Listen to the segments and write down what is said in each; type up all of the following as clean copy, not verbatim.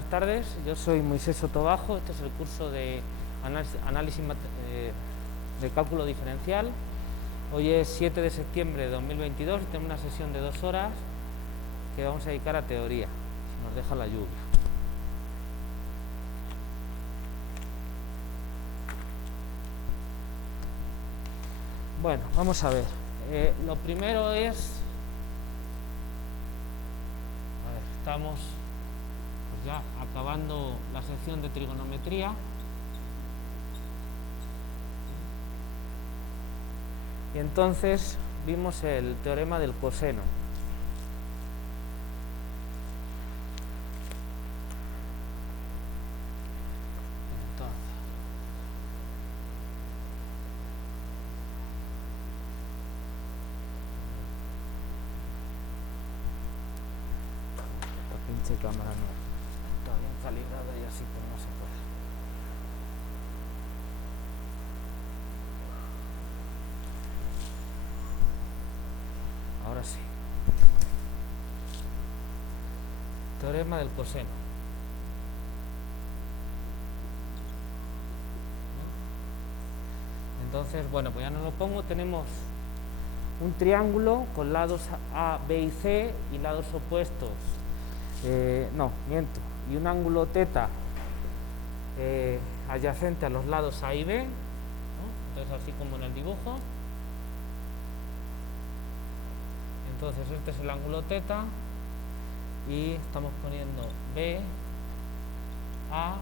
Buenas tardes, yo soy Moisés Sotobajo, este es el curso de análisis de cálculo diferencial. Hoy es 7 de septiembre de 2022 y tenemos una sesión de 2 horas que vamos a dedicar a teoría, si nos deja la lluvia. Bueno, vamos a ver. Lo primero es... estamos pues ya acabando la sección de trigonometría. Y entonces vimos el teorema del coseno. Pinche cámara no está bien calibrada y así pues no se puede. Ahora sí. Teorema del coseno. Entonces, bueno, pues ya no lo pongo. Tenemos un triángulo con lados A, B y C y lados opuestos. No, miento. Y un ángulo θ adyacente a los lados A y B, ¿no? Entonces, así como en el dibujo. Entonces, este es el ángulo θ y estamos poniendo B, A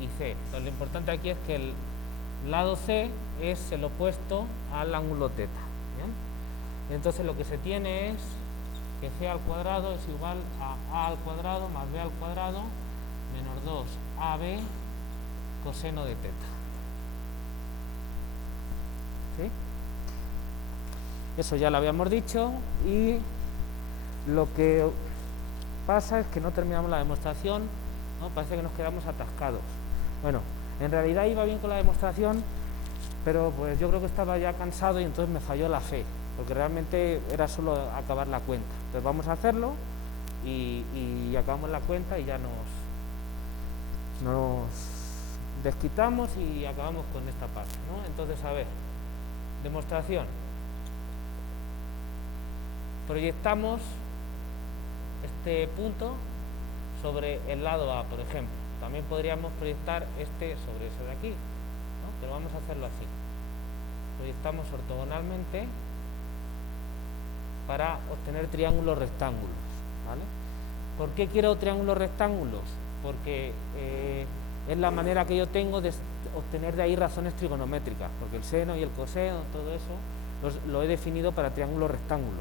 y C. Entonces, lo importante aquí es que el lado C es el opuesto al ángulo θ. ¿Bien? Entonces, lo que se tiene es que c al cuadrado es igual a al cuadrado más b al cuadrado menos 2ab coseno de θ. ¿Sí? Eso ya lo habíamos dicho y lo que pasa es que no terminamos la demostración, ¿no? Parece que nos quedamos atascados. Bueno, en realidad iba bien con la demostración, pero pues yo creo que estaba ya cansado y entonces me falló la fe, porque realmente era solo acabar la cuenta. Entonces vamos a hacerlo y acabamos la cuenta y ya nos desquitamos y acabamos con esta parte, ¿no? Entonces, a ver, demostración. Proyectamos este punto sobre el lado A, por ejemplo. También podríamos proyectar este sobre ese de aquí, ¿no? Pero vamos a hacerlo así. Proyectamos ortogonalmente para obtener triángulos rectángulos, ¿vale? ¿Por qué quiero triángulos rectángulos? Porque es la manera que yo tengo de obtener de ahí razones trigonométricas, porque el seno y el coseno, todo eso, lo he definido para triángulos rectángulos.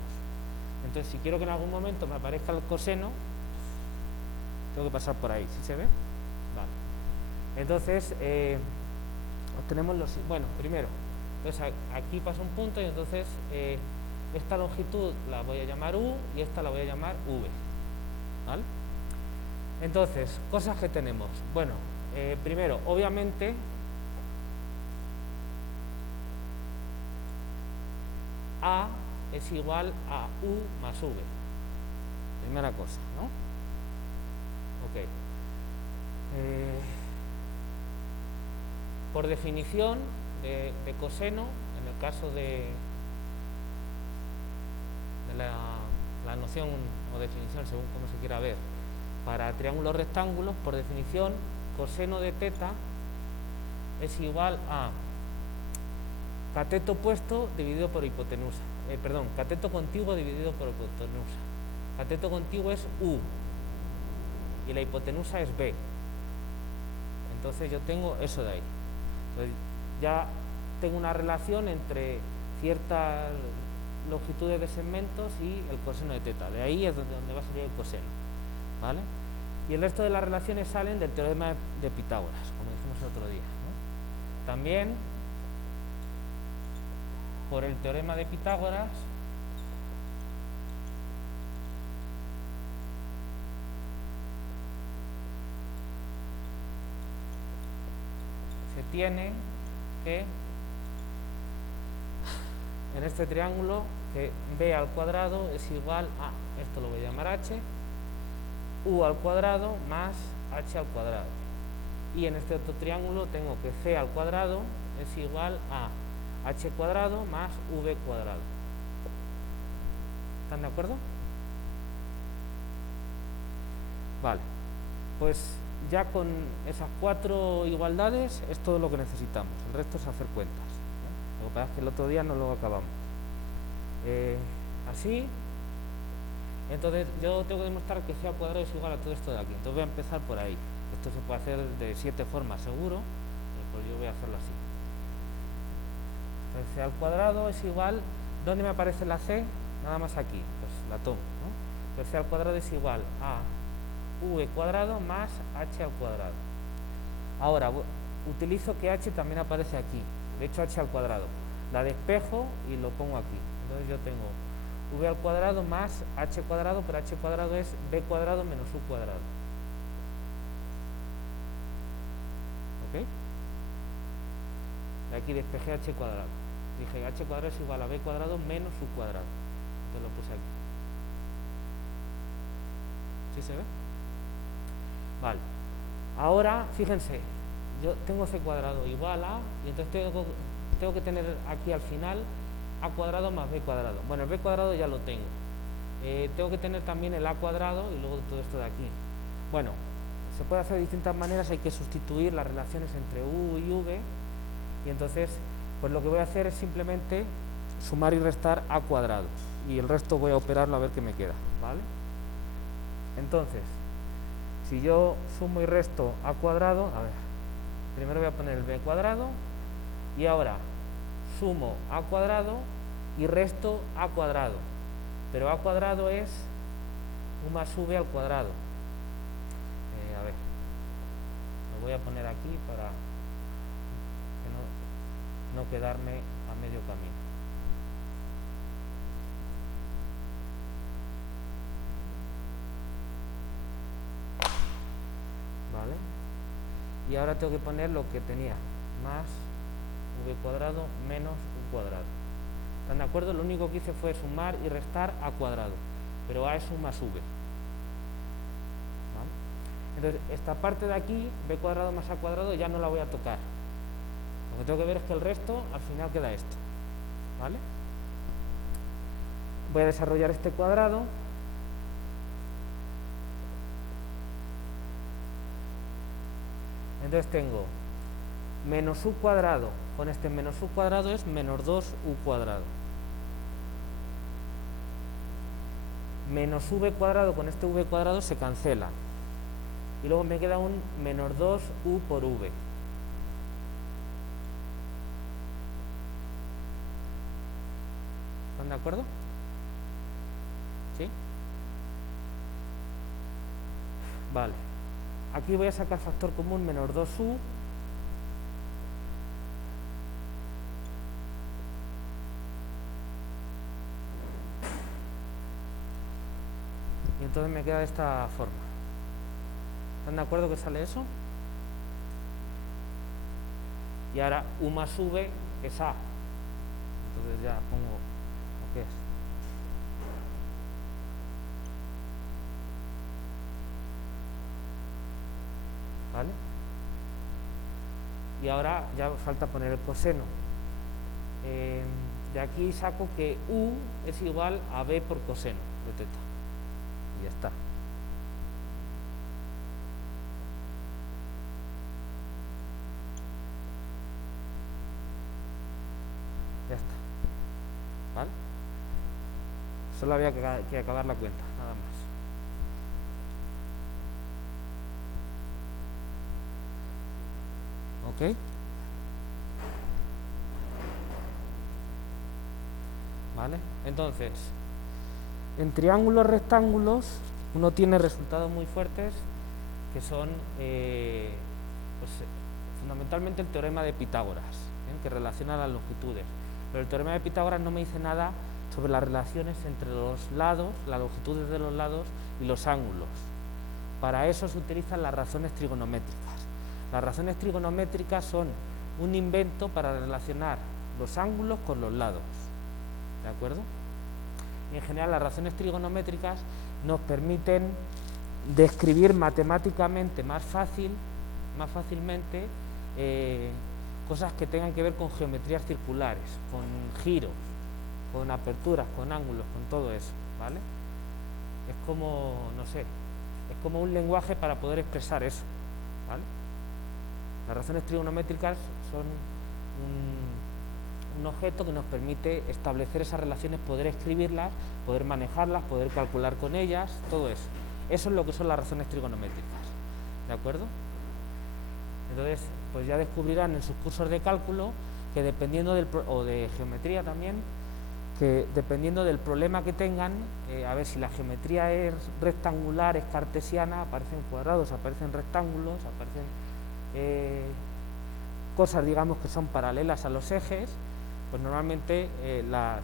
Entonces, si quiero que en algún momento me aparezca el coseno, tengo que pasar por ahí, ¿sí se ve? Vale. Entonces, obtenemos los... Bueno, primero, entonces aquí pasa un punto y entonces esta longitud la voy a llamar U y esta la voy a llamar V, ¿vale? Entonces, cosas que tenemos. Bueno, primero, obviamente, A es igual a U más V. Primera cosa, ¿no? Ok. Por definición de coseno, en el caso de la noción o definición, según como se quiera ver, para triángulos rectángulos, por definición, coseno de θ es igual a cateto opuesto dividido por hipotenusa. Cateto contiguo dividido por hipotenusa. Cateto contiguo es U y la hipotenusa es B. Entonces yo tengo eso de ahí. Entonces ya tengo una relación entre ciertas longitudes de segmentos y el coseno de θ. De ahí es donde va a salir el coseno, ¿vale? Y el resto de las relaciones salen del teorema de Pitágoras, como dijimos el otro día, ¿no? También por el teorema de Pitágoras se tiene que en este triángulo que b al cuadrado es igual a, esto lo voy a llamar h, u al cuadrado más h al cuadrado. Y en este otro triángulo tengo que c al cuadrado es igual a h cuadrado más v cuadrado. ¿Están de acuerdo? Vale, pues ya con esas 4 igualdades es todo lo que necesitamos. El resto es hacer cuentas, ¿eh? Lo que pasa es que el otro día no lo acabamos. Así, entonces yo tengo que demostrar que c al cuadrado es igual a todo esto de aquí. Entonces voy a empezar por ahí. Esto se puede hacer de 7 formas seguro, pues yo voy a hacerlo así. Entonces c al cuadrado es igual, ¿dónde me aparece la c? Nada más aquí, pues la tomo, ¿no? Entonces c al cuadrado es igual a v cuadrado más h al cuadrado. Ahora, utilizo que h también aparece aquí, de hecho h al cuadrado. La despejo y lo pongo aquí. Entonces yo tengo v al cuadrado más h cuadrado, pero h cuadrado es b cuadrado menos u cuadrado. ¿Ok? De aquí despejé h cuadrado. Dije h cuadrado es igual a b cuadrado menos u cuadrado. Entonces lo puse aquí. ¿Sí se ve? Vale. Ahora, fíjense, yo tengo c cuadrado igual a, y entonces tengo que tener aquí al final a cuadrado más b cuadrado. Bueno, el b cuadrado ya lo tengo. Tengo que tener también el a cuadrado y luego todo esto de aquí. Bueno, se puede hacer de distintas maneras, hay que sustituir las relaciones entre u y v, y entonces, pues lo que voy a hacer es simplemente sumar y restar a cuadrado, y el resto voy a operarlo a ver qué me queda, ¿vale? Entonces, si yo sumo y resto a cuadrado, a ver, primero voy a poner el b cuadrado, y ahora sumo a cuadrado y resto a cuadrado, pero a cuadrado es u más v al cuadrado. A ver, lo voy a poner aquí para que no quedarme a medio camino. ¿Vale? Y ahora tengo que poner lo que tenía, más v cuadrado menos u cuadrado. ¿Están de acuerdo? Lo único que hice fue sumar y restar a cuadrado, pero a es u más v. ¿Vale? Entonces, esta parte de aquí, b cuadrado más a cuadrado, ya no la voy a tocar. Lo que tengo que ver es que el resto, al final queda esto. ¿Vale? Voy a desarrollar este cuadrado. Entonces tengo menos u cuadrado, con este menos u cuadrado es menos 2u cuadrado. Menos v cuadrado con este v cuadrado se cancela. Y luego me queda un menos 2u por v. ¿Están de acuerdo? ¿Sí? Vale. Aquí voy a sacar factor común menos 2u. Y entonces me queda de esta forma. ¿Están de acuerdo que sale eso? Y ahora u más v es a. Entonces ya pongo lo que es. ¿Vale? Y ahora ya falta poner el coseno. De aquí saco que u es igual a b por coseno de teta. Y ya está. Ya está. ¿Vale? Solo había que acabar la cuenta, nada más. ¿Ok? ¿Vale? Entonces, en triángulos rectángulos uno tiene resultados muy fuertes que son pues, fundamentalmente el teorema de Pitágoras, que relaciona las longitudes. Pero el teorema de Pitágoras no me dice nada sobre las relaciones entre los lados, las longitudes de los lados y los ángulos. Para eso se utilizan las razones trigonométricas. Las razones trigonométricas son un invento para relacionar los ángulos con los lados. ¿De acuerdo? Y en general las razones trigonométricas nos permiten describir matemáticamente más fácilmente cosas que tengan que ver con geometrías circulares, con giros, con aperturas, con ángulos, con todo eso, ¿vale? Es como, no sé, es como un lenguaje para poder expresar eso, ¿vale? Las razones trigonométricas son un objeto que nos permite establecer esas relaciones, poder escribirlas, poder manejarlas, poder calcular con ellas, todo eso. Eso es lo que son las razones trigonométricas, ¿de acuerdo? Entonces, pues ya descubrirán en sus cursos de cálculo que dependiendo o de geometría también, que dependiendo del problema que tengan, a ver si la geometría es rectangular, es cartesiana, aparecen cuadrados, aparecen rectángulos, aparecen cosas, digamos, que son paralelas a los ejes, pues normalmente las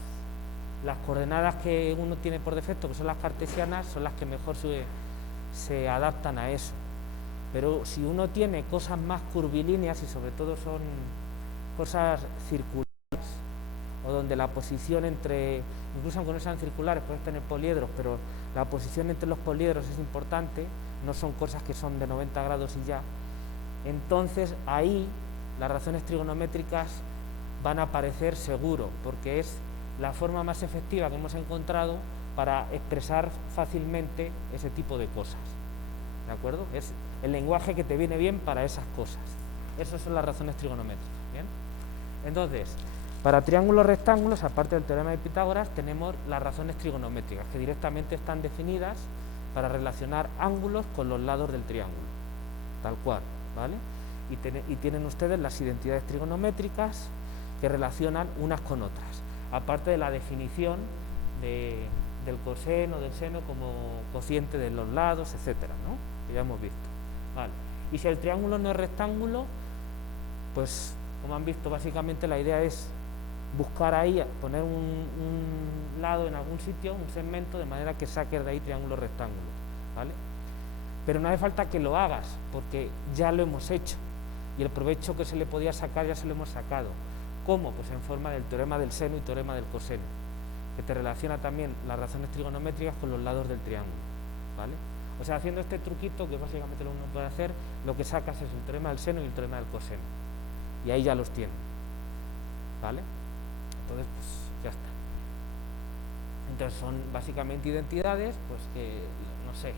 coordenadas que uno tiene por defecto, que son las cartesianas, son las que mejor se adaptan a eso. Pero si uno tiene cosas más curvilíneas y sobre todo son cosas circulares, o donde la posición incluso aunque no sean circulares, puedes tener poliedros, pero la posición entre los poliedros es importante, no son cosas que son de 90 grados y ya, entonces ahí las razones trigonométricas van a aparecer seguro, porque es la forma más efectiva que hemos encontrado para expresar fácilmente ese tipo de cosas, ¿de acuerdo? Es el lenguaje que te viene bien para esas cosas. Esas son las razones trigonométricas, ¿bien? Entonces, para triángulos rectángulos, aparte del teorema de Pitágoras, tenemos las razones trigonométricas, que directamente están definidas para relacionar ángulos con los lados del triángulo, tal cual, ¿vale? Y tienen ustedes las identidades trigonométricas que relacionan unas con otras, aparte de la definición del coseno, del seno como cociente de los lados, etcétera, ¿no? Que ya hemos visto, ¿vale? Y si el triángulo no es rectángulo, pues como han visto, básicamente la idea es buscar ahí, poner un lado en algún sitio, un segmento, de manera que saques de ahí triángulo rectángulo, ¿vale? Pero no hace falta que lo hagas, porque ya lo hemos hecho, y el provecho que se le podía sacar ya se lo hemos sacado. ¿Cómo? Pues en forma del teorema del seno y teorema del coseno, que te relaciona también las razones trigonométricas con los lados del triángulo, ¿vale? O sea, haciendo este truquito, que básicamente lo uno puede hacer, lo que sacas es el teorema del seno y el teorema del coseno, y ahí ya los tienes, ¿vale? Entonces, pues ya está. Entonces son básicamente identidades, pues que, no sé,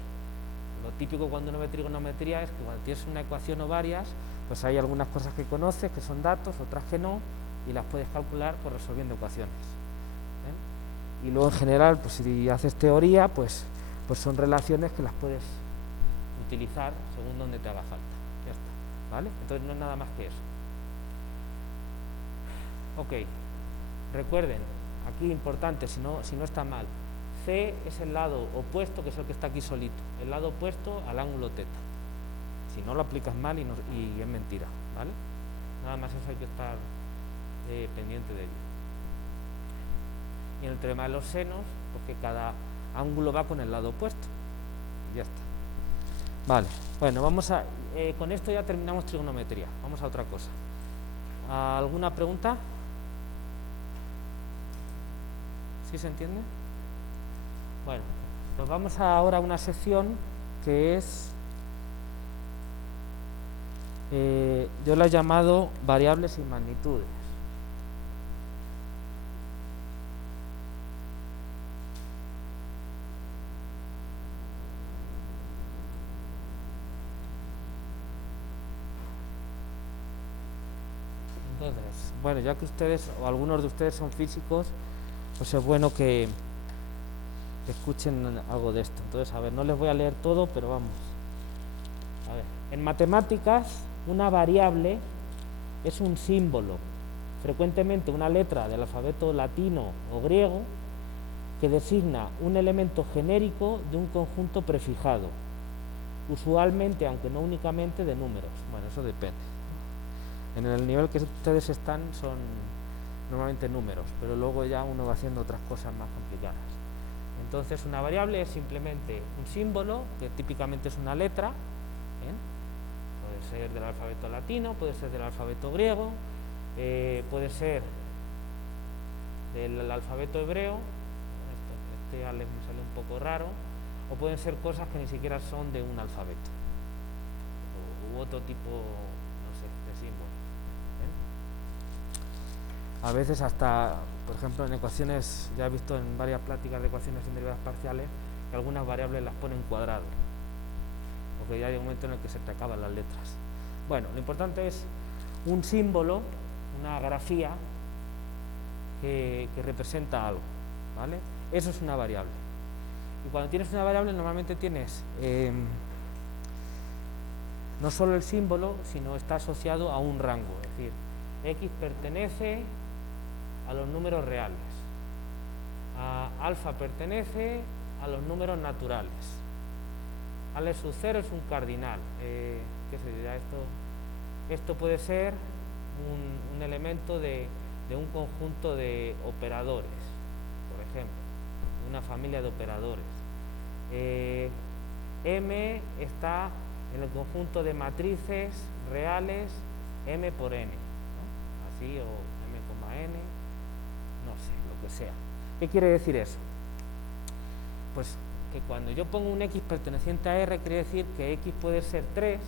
lo típico cuando uno ve trigonometría es que cuando tienes una ecuación o varias, pues hay algunas cosas que conoces, que son datos, otras que no, y las puedes calcular pues resolviendo ecuaciones, ¿eh? Y luego en general, pues si haces teoría, pues son relaciones que las puedes utilizar según donde te haga falta, ya está, ¿vale? Entonces no es nada más que eso. Ok, recuerden, aquí importante, si no está mal, C es el lado opuesto, que es el que está aquí solito, el lado opuesto al ángulo θ. Si no lo aplicas mal y es mentira, ¿vale? Nada más eso hay que estar pendiente de ello. Y en el teorema de los senos, porque cada ángulo va con el lado opuesto. Y ya está. Vale, bueno, con esto ya terminamos trigonometría. Vamos a otra cosa. ¿Alguna pregunta? ¿Sí se entiende? Bueno, pues vamos ahora a una sección que es, yo la he llamado variables y magnitudes. Entonces, bueno, ya que ustedes o algunos de ustedes son físicos, pues es bueno que escuchen algo de esto. Entonces, a ver, no les voy a leer todo, pero vamos. A ver, en matemáticas, una variable es un símbolo, frecuentemente una letra del alfabeto latino o griego, que designa un elemento genérico de un conjunto prefijado, usualmente, aunque no únicamente, de números. Bueno, eso depende. En el nivel que ustedes están son normalmente números, pero luego ya uno va haciendo otras cosas más complicadas. Entonces una variable es simplemente un símbolo, que típicamente es una letra, ¿bien? Puede ser del alfabeto latino, puede ser del alfabeto griego, puede ser del alfabeto hebreo. Este Alex me sale un poco raro, o pueden ser cosas que ni siquiera son de un alfabeto, u otro tipo, no sé, de símbolos. A veces hasta, por ejemplo, en ecuaciones, ya he visto en varias prácticas de ecuaciones en derivadas parciales, que algunas variables las ponen cuadrado, porque ya hay un momento en el que se te acaban las letras. Bueno, lo importante es un símbolo, una grafía que representa algo, ¿vale? Eso es una variable. Y cuando tienes una variable normalmente tienes no solo el símbolo, sino está asociado a un rango, es decir, x pertenece a los números reales, alfa pertenece a los números naturales, ale sub 0 es un cardinal, ¿qué se dirá esto? Esto puede ser un elemento de un conjunto de operadores, por ejemplo, una familia de operadores. M está en el conjunto de matrices reales m por n, ¿no? Así, o m, n, no sé, lo que sea. ¿Qué quiere decir eso? Pues que cuando yo pongo un x perteneciente a R, quiere decir que x puede ser 3,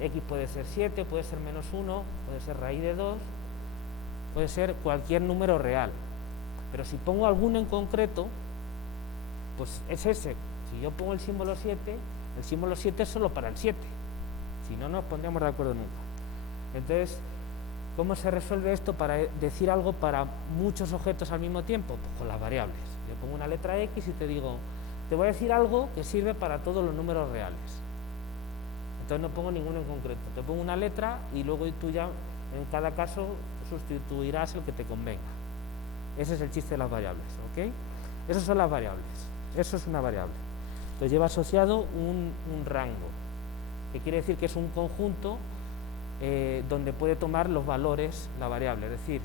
x puede ser 7, puede ser menos 1, puede ser raíz de 2, puede ser cualquier número real. Pero si pongo alguno en concreto, pues es ese. Si yo pongo el símbolo 7 es solo para el 7. Si no, nos pondríamos de acuerdo nunca. Entonces, ¿cómo se resuelve esto para decir algo para muchos objetos al mismo tiempo? Pues con las variables. Yo pongo una letra X y te digo, te voy a decir algo que sirve para todos los números reales. Entonces no pongo ninguno en concreto. Te pongo una letra y luego tú ya, en cada caso, sustituirás el que te convenga. Ese es el chiste de las variables, ¿ok? Esas son las variables. Eso es una variable. Entonces lleva asociado un rango, que quiere decir que es un conjunto donde puede tomar los valores la variable, es decir,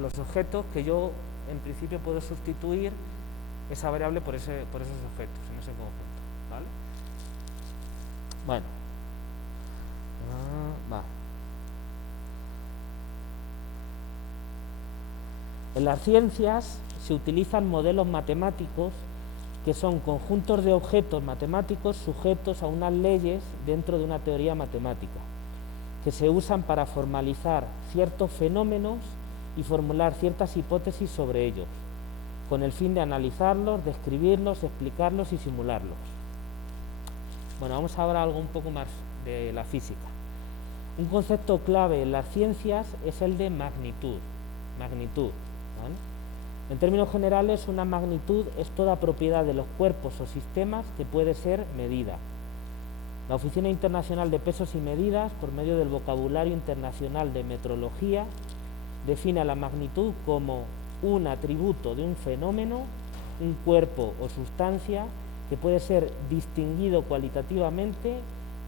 los objetos que yo en principio puedo sustituir esa variable por esos objetos en ese conjunto, ¿vale? Bueno, va. En las ciencias se utilizan modelos matemáticos que son conjuntos de objetos matemáticos sujetos a unas leyes dentro de una teoría matemática, que se usan para formalizar ciertos fenómenos y formular ciertas hipótesis sobre ellos, con el fin de analizarlos, describirlos, explicarlos y simularlos. Bueno, vamos ahora a algo un poco más de la física. Un concepto clave en las ciencias es el de magnitud. ¿Vale? En términos generales, una magnitud es toda propiedad de los cuerpos o sistemas que puede ser medida. La Oficina Internacional de Pesos y Medidas, por medio del vocabulario internacional de metrología, define a la magnitud como un atributo de un fenómeno, un cuerpo o sustancia que puede ser distinguido cualitativamente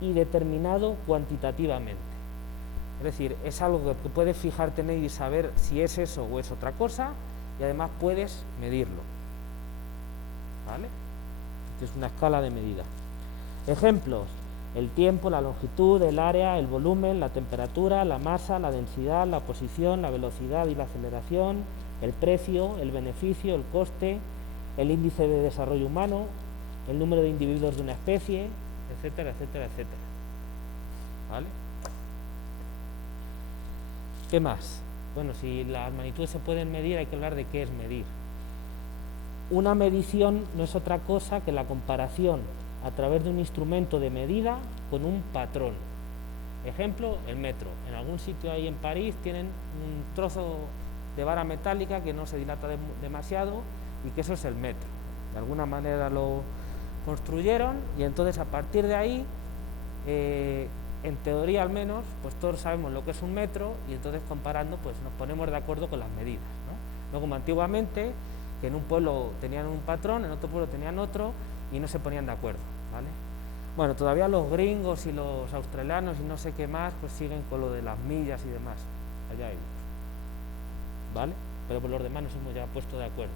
y determinado cuantitativamente. Es decir, es algo que puedes fijarte en él y saber si es eso o es otra cosa, y además puedes medirlo, ¿vale? Es una escala de medida. Ejemplos: el tiempo, la longitud, el área, el volumen, la temperatura, la masa, la densidad, la posición, la velocidad y la aceleración, el precio, el beneficio, el coste, el índice de desarrollo humano, el número de individuos de una especie, etcétera, etcétera, etcétera. ¿Vale? ¿Qué más? Bueno, si las magnitudes se pueden medir, hay que hablar de qué es medir. Una medición no es otra cosa que la comparación a través de un instrumento de medida con un patrón. Ejemplo, el metro. En algún sitio ahí en París tienen un trozo de vara metálica que no se dilata demasiado y que eso es el metro. De alguna manera lo construyeron y entonces a partir de ahí, en teoría al menos, pues todos sabemos lo que es un metro y entonces comparando pues nos ponemos de acuerdo con las medidas, ¿no? No como antiguamente, que en un pueblo tenían un patrón, en otro pueblo tenían otro y no se ponían de acuerdo, ¿vale? Bueno, todavía los gringos y los australianos y no sé qué más pues siguen con lo de las millas y demás, allá ellos, ¿vale? Pero por los demás nos hemos ya puesto de acuerdo.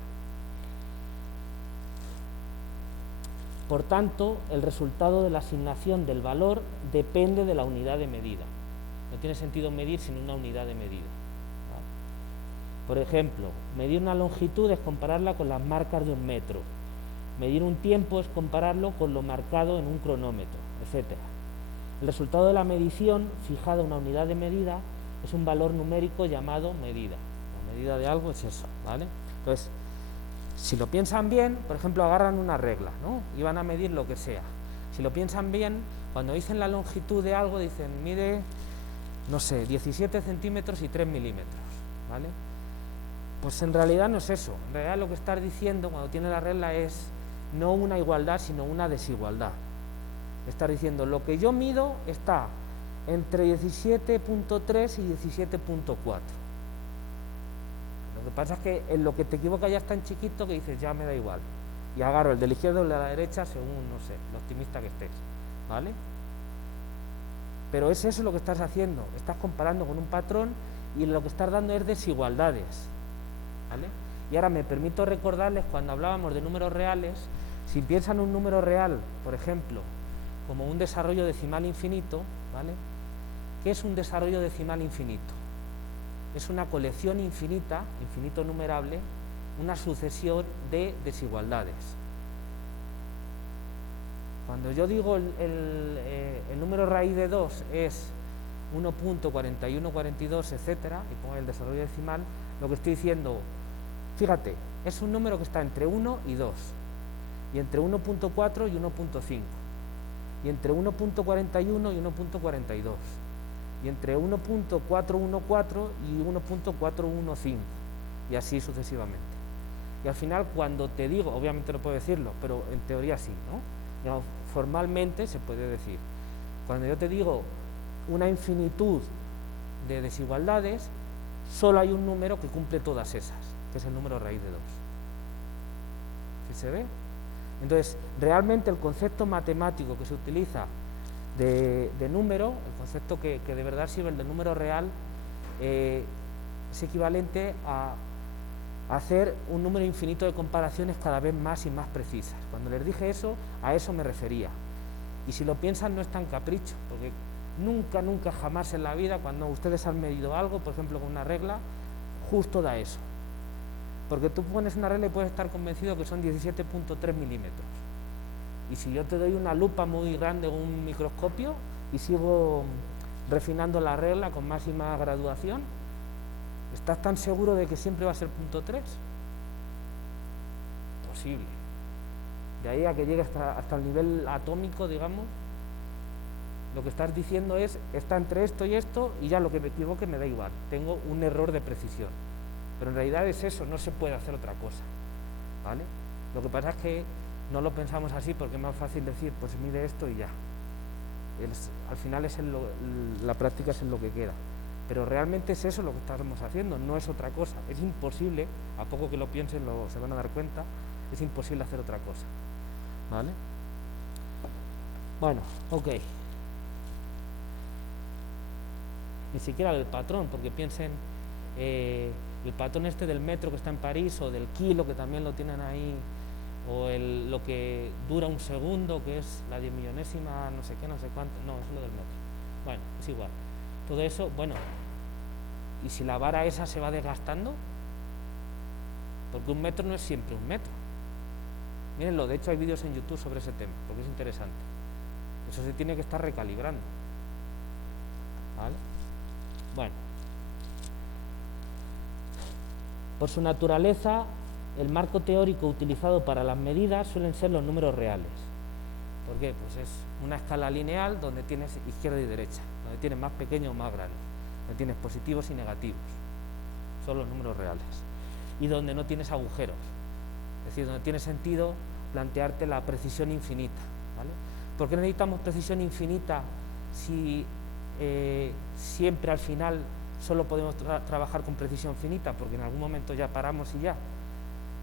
Por tanto, el resultado de la asignación del valor depende de la unidad de medida. No tiene sentido medir sin una unidad de medida, ¿vale? Por ejemplo, medir una longitud es compararla con las marcas de un metro. Medir un tiempo es compararlo con lo marcado en un cronómetro, etc. El resultado de la medición, fijada a una unidad de medida, es un valor numérico llamado medida. La medida de algo es eso, ¿vale? Entonces, si lo piensan bien, por ejemplo, agarran una regla, ¿no? Y van a medir lo que sea. Si lo piensan bien, cuando dicen la longitud de algo, dicen, mide, no sé, 17 centímetros y 3 milímetros, ¿vale? Pues en realidad no es eso. En realidad lo que estás diciendo cuando tiene la regla es no una igualdad, sino una desigualdad. Estás diciendo, lo que yo mido está entre 17.3 y 17.4. Lo que pasa es que en lo que te equivocas ya es tan chiquito que dices, ya me da igual. Y agarro el de la izquierda o el de la derecha según, no sé, lo optimista que estés, ¿vale? Pero es eso lo que estás haciendo. Estás comparando con un patrón y lo que estás dando es desigualdades, ¿vale? Y ahora me permito recordarles, cuando hablábamos de números reales, si piensan un número real, por ejemplo, como un desarrollo decimal infinito, ¿vale? ¿Qué es un desarrollo decimal infinito? Es una colección infinita, infinito numerable, una sucesión de desigualdades. Cuando yo digo el número raíz de 2 es 1.4142, etcétera, y pongo el desarrollo decimal, lo que estoy diciendo, fíjate, es un número que está entre 1 y 2, y entre 1.4 y 1.5, y entre 1.41 y 1.42, y entre 1.414 y 1.415, y así sucesivamente. Y al final, cuando te digo, obviamente no puedo decirlo, pero en teoría sí, ¿no? Digamos, formalmente se puede decir, cuando yo te digo una infinitud de desigualdades, solo hay un número que cumple todas esas, que es el número raíz de 2. ¿Sí se ve? Entonces, realmente el concepto matemático que se utiliza de número, el concepto que de verdad sirve, el de número real, es equivalente a hacer un número infinito de comparaciones cada vez más y más precisas. Cuando les dije eso, a eso me refería. Y si lo piensan, no es tan capricho, porque nunca, jamás en la vida, cuando ustedes han medido algo, por ejemplo con una regla, justo da eso. Porque tú pones una regla y puedes estar convencido que son 17.3 milímetros. Y si yo te doy una lupa muy grande o un microscopio y sigo refinando la regla con más y más graduación, ¿estás tan seguro de que siempre va a ser 0.3? Posible. De ahí a que llegue hasta el nivel atómico, digamos, lo que estás diciendo es, está entre esto y esto, y ya lo que me equivoque me da igual, tengo un error de precisión. Pero en realidad es eso, no se puede hacer otra cosa, ¿vale? Lo que pasa es que no lo pensamos así porque es más fácil decir, pues mide esto y ya. Al final es la práctica es en lo que queda. Pero realmente es eso lo que estamos haciendo, no es otra cosa. Es imposible, a poco que lo piensen se van a dar cuenta, es imposible hacer otra cosa, ¿vale? Bueno, ok. Ni siquiera el patrón, porque piensen, el patrón este del metro que está en París, o del kilo, que también lo tienen ahí, o lo que dura un segundo, que es la 10 millonésima, no sé qué, no sé cuánto, no, es lo del metro. Bueno, es igual. Todo eso, bueno, ¿y si la vara esa se va desgastando? Porque un metro no es siempre un metro. Mírenlo, de hecho hay vídeos en YouTube sobre ese tema, porque es interesante. Eso se tiene que estar recalibrando, ¿vale? Bueno, por su naturaleza, el marco teórico utilizado para las medidas suelen ser los números reales. ¿Por qué? Pues es una escala lineal donde tienes izquierda y derecha, donde tienes más pequeño o más grande, donde tienes positivos y negativos, son los números reales, y donde no tienes agujeros, es decir, donde tiene sentido plantearte la precisión infinita, ¿vale? ¿Por qué necesitamos precisión infinita si siempre al final solo podemos trabajar con precisión finita? Porque en algún momento ya paramos y ya.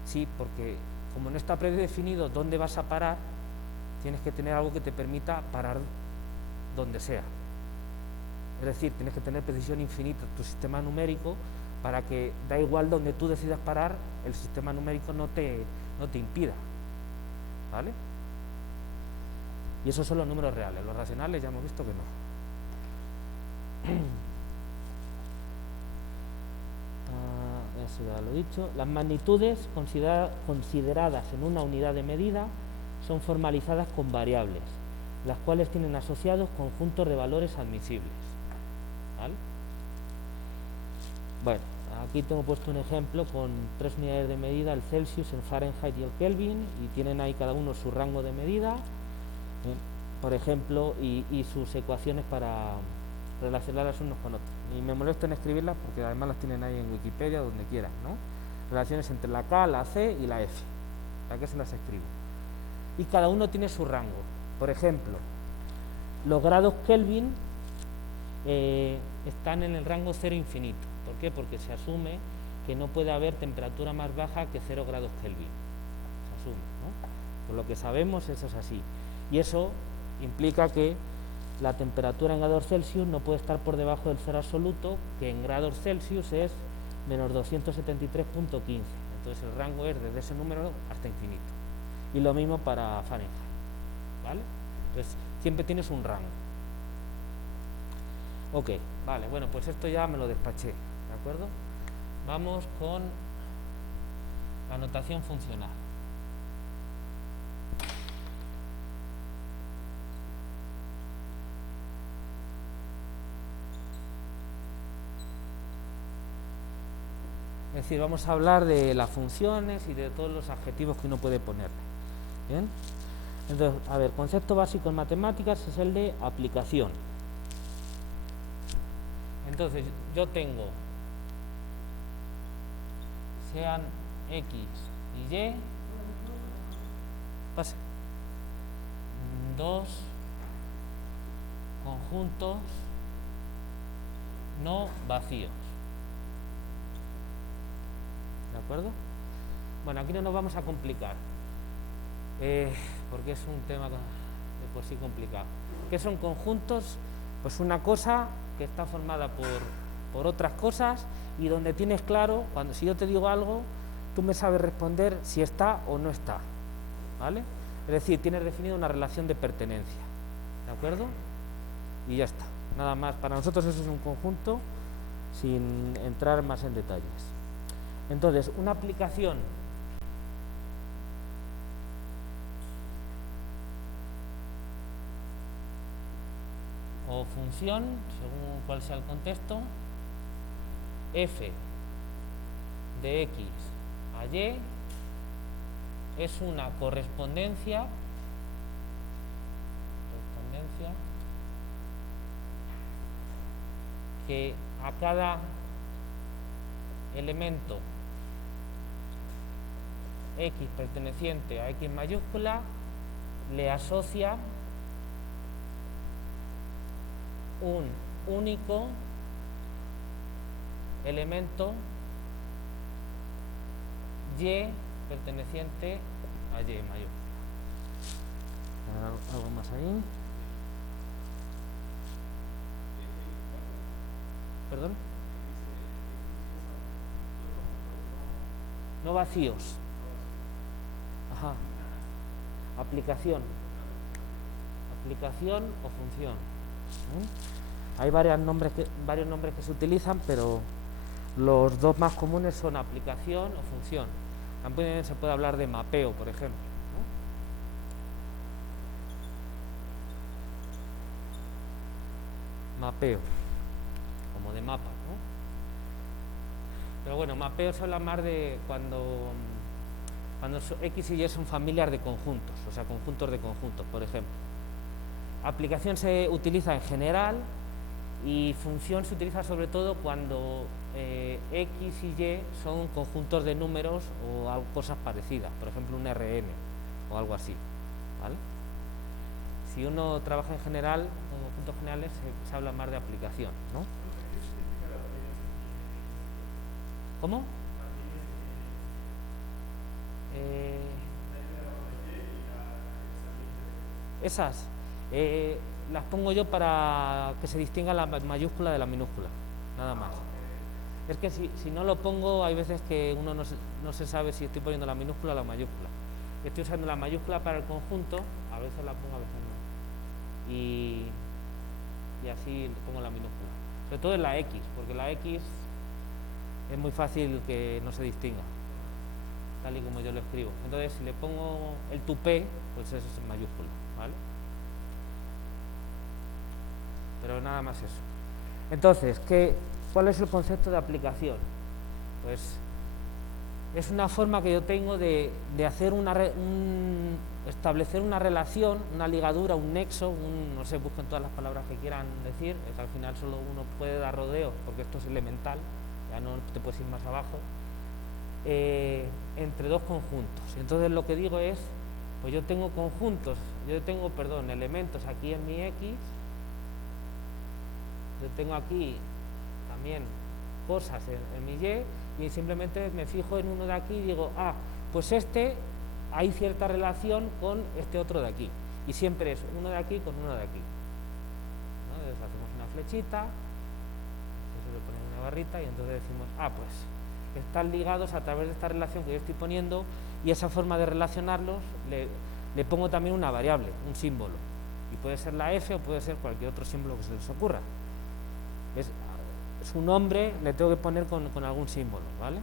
Sí, porque como no está predefinido dónde vas a parar, tienes que tener algo que te permita parar donde sea. Es decir, tienes que tener precisión infinita en tu sistema numérico para que, da igual donde tú decidas parar, el sistema numérico no te impida, ¿vale? Y esos son los números reales. Los racionales ya hemos visto que no. eso ya lo he dicho. Las magnitudes consideradas en una unidad de medida son formalizadas con variables, las cuales tienen asociados conjuntos de valores admisibles. ¿Vale? Bueno, aquí tengo puesto un ejemplo con 3 unidades de medida, el Celsius, el Fahrenheit y el Kelvin, y tienen ahí cada uno su rango de medida, por ejemplo, y sus ecuaciones para relacionarlas unos con otros. Y me molesto en escribirlas porque además las tienen ahí en Wikipedia, donde quieran, ¿no? Relaciones entre la K, la C y la F. ¿Para qué se las escribo? Y cada uno tiene su rango. Por ejemplo, los grados Kelvin están en el rango 0 infinito. ¿Por qué? Porque se asume que no puede haber temperatura más baja que 0 grados Kelvin. Se asume, ¿no? Por lo que sabemos, eso es así. Y eso implica que la temperatura en grados Celsius no puede estar por debajo del cero absoluto, que en grados Celsius es menos 273.15. Entonces el rango es desde ese número hasta infinito. Y lo mismo para Fahrenheit. ¿Vale? Entonces siempre tienes un rango. Ok, vale, bueno, pues esto ya me lo despaché, ¿de acuerdo? Vamos con la notación funcional. Es decir, vamos a hablar de las funciones y de todos los adjetivos que uno puede ponerle. ¿Bien? Entonces, a ver, concepto básico en matemáticas es el de aplicación. Entonces, yo tengo, sean X y Y, pase, dos conjuntos no vacíos. ¿De acuerdo? Bueno, aquí no nos vamos a complicar, porque es un tema de por sí complicado. ¿Qué son conjuntos? Pues una cosa que está formada por otras cosas y donde tienes claro, si yo te digo algo, tú me sabes responder si está o no está. ¿Vale? Es decir, tienes definido una relación de pertenencia. ¿De acuerdo? Y ya está. Nada más. Para nosotros eso es un conjunto sin entrar más en detalles. Entonces, una aplicación o función, según cuál sea el contexto, f de x a y es una correspondencia que a cada elemento x perteneciente a x mayúscula le asocia un único elemento y perteneciente a y mayúscula. ¿Algo más ahí? ¿Perdón? No vacíos. Ajá. Aplicación o función. Hay varios nombres que se utilizan, pero los dos más comunes son aplicación o función. También se puede hablar de mapeo, por ejemplo, ¿no? Mapeo, como de mapa, ¿no? Pero bueno, mapeo se habla más de cuando X y Y son familias de conjuntos, o sea, conjuntos de conjuntos, por ejemplo. Aplicación se utiliza en general y función se utiliza sobre todo cuando X y Y son conjuntos de números o cosas parecidas, por ejemplo un RN o algo así, ¿vale? Si uno trabaja en general, en conjuntos generales, se habla más de aplicación, ¿no? ¿Cómo? Esas las pongo yo para que se distinga la mayúscula de la minúscula, nada más. Es que si no lo pongo, hay veces que uno no se sabe si estoy poniendo la minúscula o la mayúscula. Estoy usando la mayúscula para el conjunto, a veces la pongo, a veces no. Y así pongo la minúscula. Sobre todo en la X, porque la X es muy fácil que no se distinga, tal y como yo lo escribo. Entonces, si le pongo el tupé, pues eso es en mayúscula, ¿vale? Pero nada más eso. Entonces, ¿cuál es el concepto de aplicación? Pues es una forma que yo tengo de hacer establecer una relación, una ligadura, un nexo, no sé, busquen todas las palabras que quieran decir, es que al final solo uno puede dar rodeos, porque esto es elemental, ya no te puedes ir más abajo, entre dos conjuntos. Entonces lo que digo es, pues yo tengo elementos aquí en mi X, yo tengo aquí también cosas en mi Y, y simplemente me fijo en uno de aquí y digo, pues hay cierta relación con este otro de aquí, y siempre es uno de aquí con uno de aquí, ¿no? Entonces hacemos una flechita, eso le ponemos una barrita y entonces decimos, pues están ligados a través de esta relación que yo estoy poniendo, y esa forma de relacionarlos le pongo también una variable, un símbolo, y puede ser la F o puede ser cualquier otro símbolo que se les ocurra. Su nombre le tengo que poner con algún símbolo, ¿vale?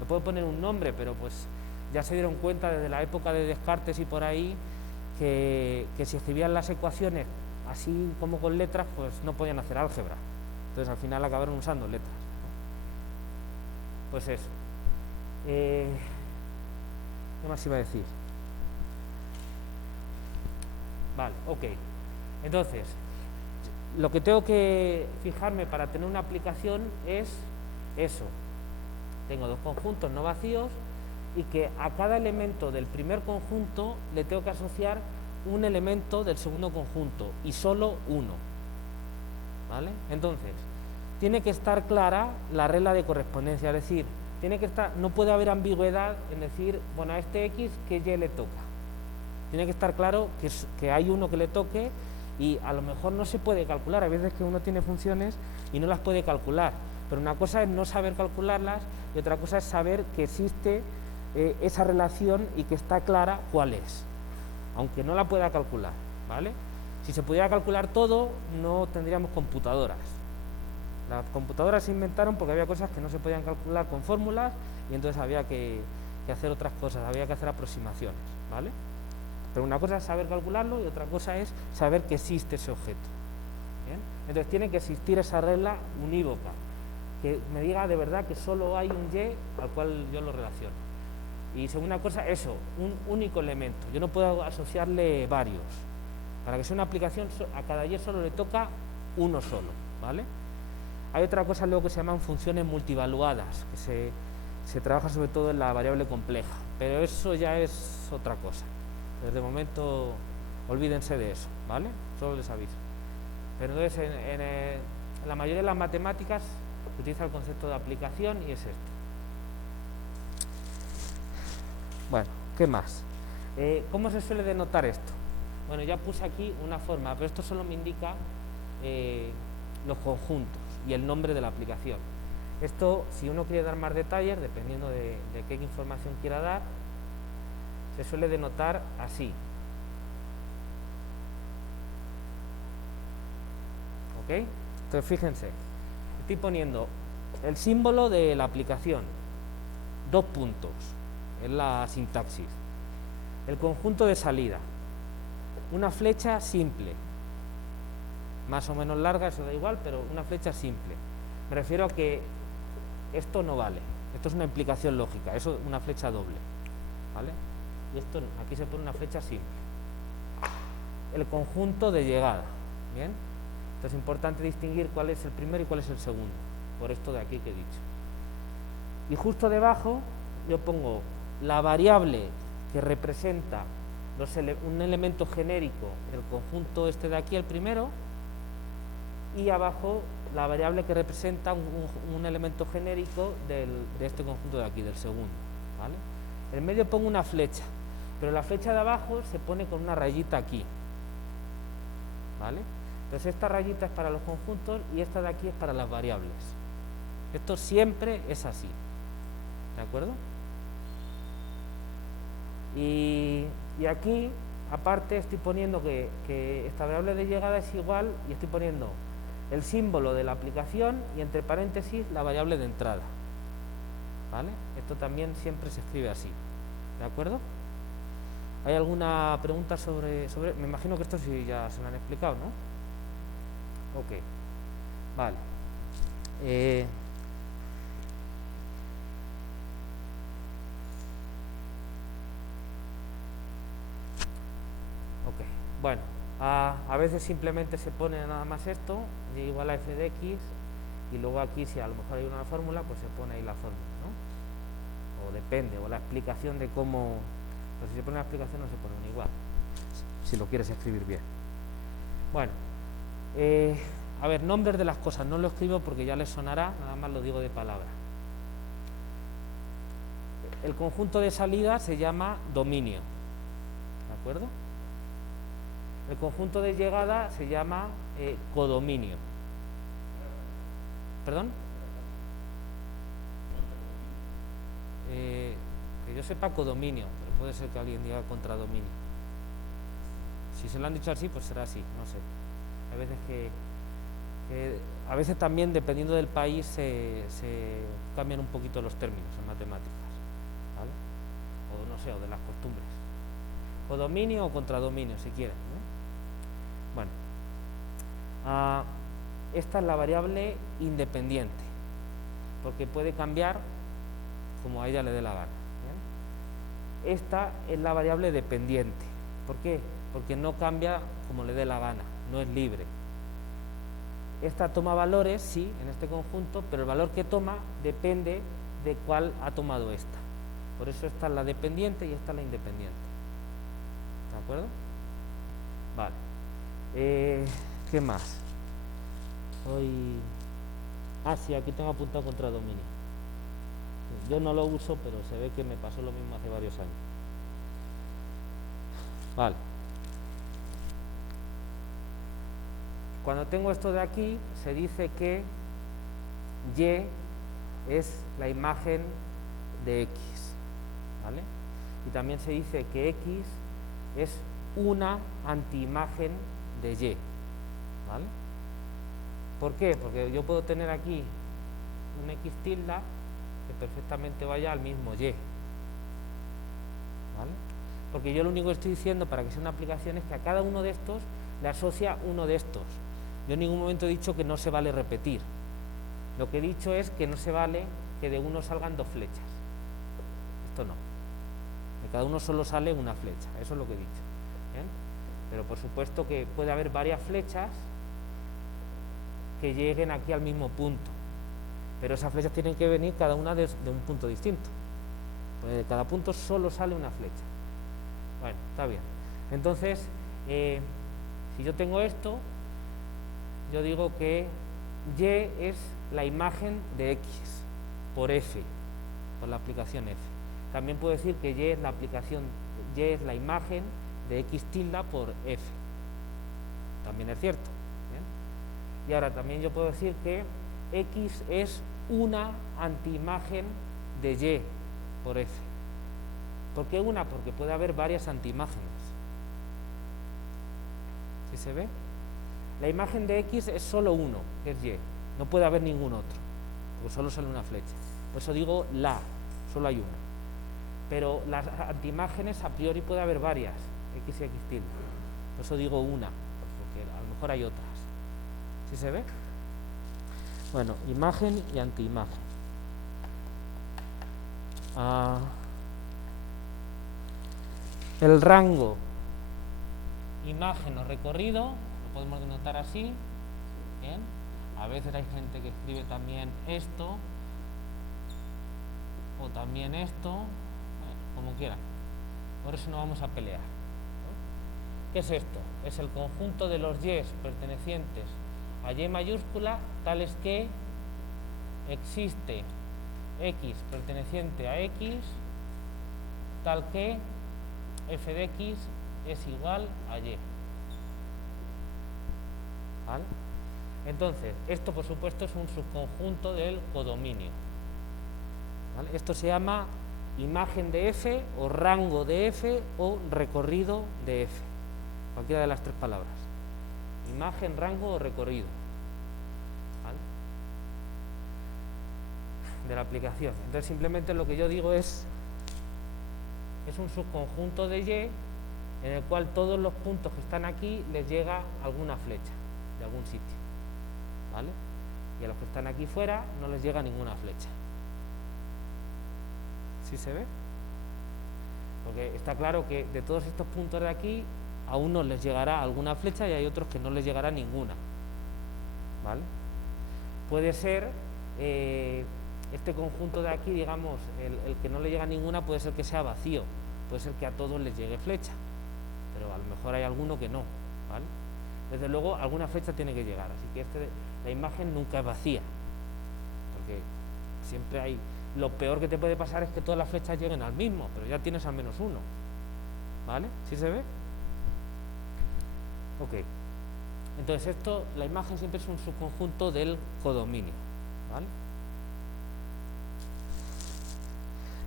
Le puedo poner un nombre, pero pues ya se dieron cuenta desde la época de Descartes y por ahí que si escribían las ecuaciones así como con letras, pues no podían hacer álgebra. Entonces al final acabaron usando letras, ¿no? Pues eso. ¿Qué más iba a decir? Vale, ok. Entonces, lo que tengo que fijarme para tener una aplicación es eso. Tengo dos conjuntos no vacíos y que a cada elemento del primer conjunto le tengo que asociar un elemento del segundo conjunto y solo uno, ¿vale? Entonces, tiene que estar clara la regla de correspondencia, es decir, no puede haber ambigüedad en decir, bueno, a este X, ¿qué Y le toca? Tiene que estar claro que hay uno que le toque, y a lo mejor no se puede calcular, a veces que uno tiene funciones y no las puede calcular, pero una cosa es no saber calcularlas y otra cosa es saber que existe esa relación y que está clara cuál es, aunque no la pueda calcular, ¿vale? Si se pudiera calcular todo, no tendríamos computadoras. Las computadoras se inventaron porque había cosas que no se podían calcular con fórmulas y entonces había que hacer otras cosas, había que hacer aproximaciones, ¿vale? Pero una cosa es saber calcularlo y otra cosa es saber que existe ese objeto. ¿Bien? Entonces tiene que existir esa regla unívoca, que me diga de verdad que solo hay un Y al cual yo lo relaciono. Y segunda cosa, eso, un único elemento. Yo no puedo asociarle varios. Para que sea una aplicación, a cada Y solo le toca uno solo, ¿vale? Hay otra cosa luego que se llaman funciones multivaluadas, que se trabaja sobre todo en la variable compleja, pero eso ya es otra cosa. De momento, olvídense de eso, ¿vale? Solo les aviso. Pero entonces, en la mayoría de las matemáticas se utiliza el concepto de aplicación y es esto. Bueno, ¿qué más? ¿Cómo se suele denotar esto? Bueno, ya puse aquí una forma, pero esto solo me indica los conjuntos y el nombre de la aplicación. Esto, si uno quiere dar más detalles, dependiendo de qué información quiera dar, se suele denotar así. ¿Ok? Entonces fíjense, estoy poniendo el símbolo de la aplicación, 2 puntos, es la sintaxis. El conjunto de salida, una flecha simple, más o menos larga, eso da igual, pero una flecha simple. Me refiero a que esto no vale, esto es una implicación lógica, eso es una flecha doble, ¿vale? Y esto aquí se pone una flecha simple. El conjunto de llegada, ¿bien? Entonces es importante distinguir cuál es el primero y cuál es el segundo, por esto de aquí que he dicho. Y justo debajo yo pongo la variable que representa un elemento genérico del conjunto este de aquí, el primero, y abajo la variable que representa un elemento genérico de este conjunto de aquí, del segundo, ¿vale? En medio pongo una flecha, pero la flecha de abajo se pone con una rayita aquí, ¿vale? Entonces esta rayita es para los conjuntos y esta de aquí es para las variables. Esto siempre es así, ¿de acuerdo? Y aquí, aparte, estoy poniendo que esta variable de llegada es igual, y estoy poniendo el símbolo de la aplicación y entre paréntesis la variable de entrada. ¿vale? Esto también siempre se escribe así, ¿de acuerdo? ¿Hay alguna pregunta sobre...? Me imagino que esto sí ya se lo han explicado, ¿no? Ok, vale. Ok, bueno, a veces simplemente se pone nada más esto, y igual a f de x, y luego aquí si a lo mejor hay una fórmula, pues se pone ahí la fórmula, ¿no? O depende, o la explicación de cómo... Pues si se pone la explicación no se pone una igual, si lo quieres escribir bien. Bueno, a ver, nombres de las cosas, no lo escribo porque ya les sonará, nada más lo digo de palabra. El conjunto de salida se llama dominio, ¿de acuerdo? El conjunto de llegada se llama codominio. ¿Perdón? Que yo sepa codominio, pero puede ser que alguien diga contradominio. Si se lo han dicho así, pues será así, no sé. Hay veces a veces también, dependiendo del país, se cambian un poquito los términos en matemáticas, ¿vale? O no sé, o de las costumbres. Codominio o contradominio, si quieren, ¿no? Bueno, esta es la variable independiente, porque puede cambiar como a ella le dé la gana, ¿bien? Esta es la variable dependiente. ¿Por qué? Porque no cambia como le dé la gana, no es libre. Esta toma valores, sí, en este conjunto, pero el valor que toma depende de cuál ha tomado esta. Por eso esta es la dependiente y esta es la independiente. ¿De acuerdo? Vale. ¿Qué más? Sí, aquí tengo apuntado contradominio. Yo no lo uso, pero se ve que me pasó lo mismo hace varios años. Vale. Cuando tengo esto de aquí, se dice que Y es la imagen de X, ¿vale? Y también se dice que X es una antiimagen de Y, ¿vale? ¿Por qué? Porque yo puedo tener aquí un X tilde que perfectamente vaya al mismo Y, ¿vale? Porque yo lo único que estoy diciendo para que sea una aplicación es que a cada uno de estos le asocia uno de estos. Yo en ningún momento he dicho que no se vale repetir. Lo que he dicho es que no se vale que de uno salgan dos flechas. Esto no. De cada uno solo sale una flecha. Eso es lo que he dicho. ¿Bien? Pero por supuesto que puede haber varias flechas que lleguen aquí al mismo punto. Pero esas flechas tienen que venir cada una de un punto distinto. Porque de cada punto solo sale una flecha. Bueno, está bien. Entonces, si yo tengo esto, yo digo que Y es la imagen de X por F, por la aplicación F. También puedo decir que Y es la imagen de X tilde por F. También es cierto. ¿Bien? Y ahora también yo puedo decir que X es una antiimagen de Y por F. ¿Por qué una? Porque puede haber varias antiimágenes. ¿Sí se ve? La imagen de X es solo uno, que es Y. No puede haber ningún otro, porque solo sale una flecha. Por eso digo solo hay una. Pero las antiimágenes a priori puede haber varias, X y X tilde. Por eso digo una, porque a lo mejor hay otras. ¿Sí se ve? Bueno, imagen y antiimagen. El rango, imagen o recorrido, lo podemos denotar así. Bien. A veces hay gente que escribe también esto, o también esto, bueno, como quieran. Por eso no vamos a pelear, ¿no? ¿Qué es esto? Es el conjunto de los Y pertenecientes a Y mayúscula, tales que existe X perteneciente a X, tal que f de X es igual a Y. ¿Vale? Entonces, esto por supuesto es un subconjunto del codominio. ¿Vale? Esto se llama imagen de F o rango de F o recorrido de F. Cualquiera de las tres palabras. Imagen, rango o recorrido. ¿Vale? de la aplicación. Entonces simplemente lo que yo digo es un subconjunto de Y en el cual todos los puntos que están aquí les llega alguna flecha de algún sitio, ¿vale? Y a los que están aquí fuera no les llega ninguna flecha. ¿Sí se ve? Porque está claro que de todos estos puntos de aquí a unos les llegará alguna flecha y hay otros que no les llegará ninguna, ¿vale? Puede ser este conjunto de aquí, digamos, el que no le llega ninguna puede ser que sea vacío, puede ser que a todos les llegue flecha, pero a lo mejor hay alguno que no, ¿vale? Desde luego alguna flecha tiene que llegar, así que la imagen nunca es vacía, porque siempre hay... Lo peor que te puede pasar es que todas las flechas lleguen al mismo, pero ya tienes al menos uno, ¿vale? ¿Sí se ve? Ok. Entonces la imagen siempre es un subconjunto del codominio, ¿vale?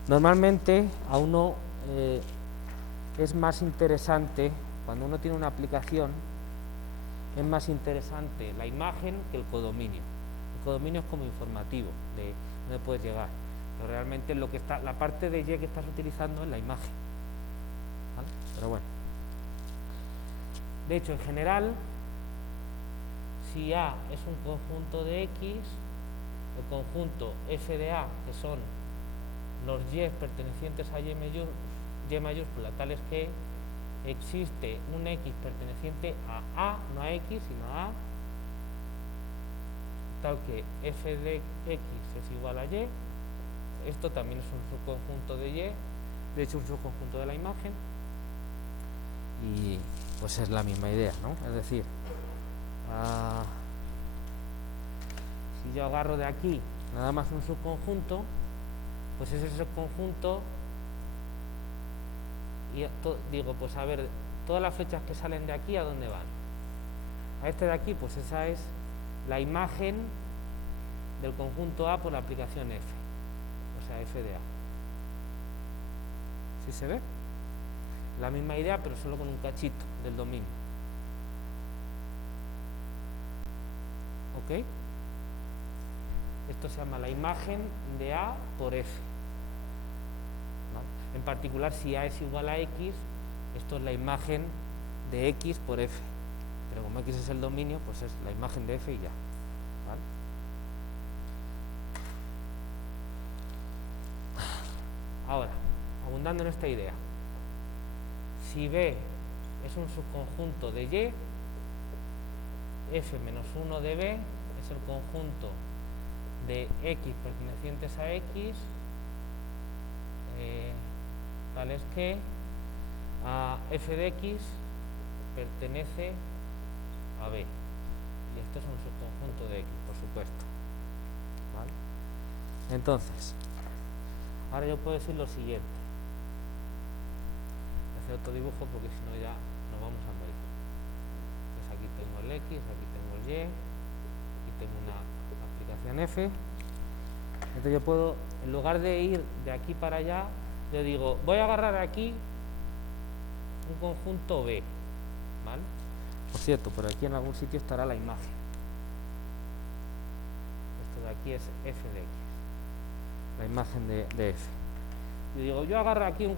Normalmente a uno es más interesante, cuando uno tiene una aplicación, es más interesante la imagen que el codominio. El codominio es como informativo de dónde puedes llegar, pero realmente la parte de Y que estás utilizando es la imagen, ¿vale? Pero bueno. De hecho, en general, si A es un conjunto de X, el conjunto f de A, que son los Y pertenecientes a Y mayúscula, tales que existe un X perteneciente a, no a X, sino a A, tal que f de X es igual a Y. Esto también es un subconjunto de Y, de hecho un subconjunto de la imagen, y pues es la misma idea, ¿no? Es decir, si yo agarro de aquí nada más un subconjunto, pues ese subconjunto, y digo, pues a ver, todas las flechas que salen de aquí, ¿a dónde van? A este de aquí, pues esa es la imagen del conjunto A por la aplicación F, o sea, f de A. ¿Sí se ve? La misma idea, pero solo con un cachito del dominio. ¿Ok? Esto se llama la imagen de A por F, ¿no? En particular, si A es igual a X, esto es la imagen de X por F. Pero como X es el dominio, pues es la imagen de F y ya, ¿vale? Ahora, abundando en esta idea, si B es un subconjunto de Y, F menos 1 de B es el conjunto de X pertenecientes a X, tales que F de X pertenece a B. Y este es un subconjunto de X, por supuesto, ¿vale? Entonces, ahora yo puedo decir lo siguiente. Hacer otro dibujo porque si no ya nos vamos a morir. Pues aquí tengo el X, aquí tengo el Y, aquí tengo una aplicación F. Entonces yo puedo, en lugar de ir de aquí para allá, yo digo, voy a agarrar aquí un conjunto B, ¿vale? Por cierto, por aquí en algún sitio estará la imagen. Esto de aquí es F de X, la imagen de F. Y digo, yo agarro aquí un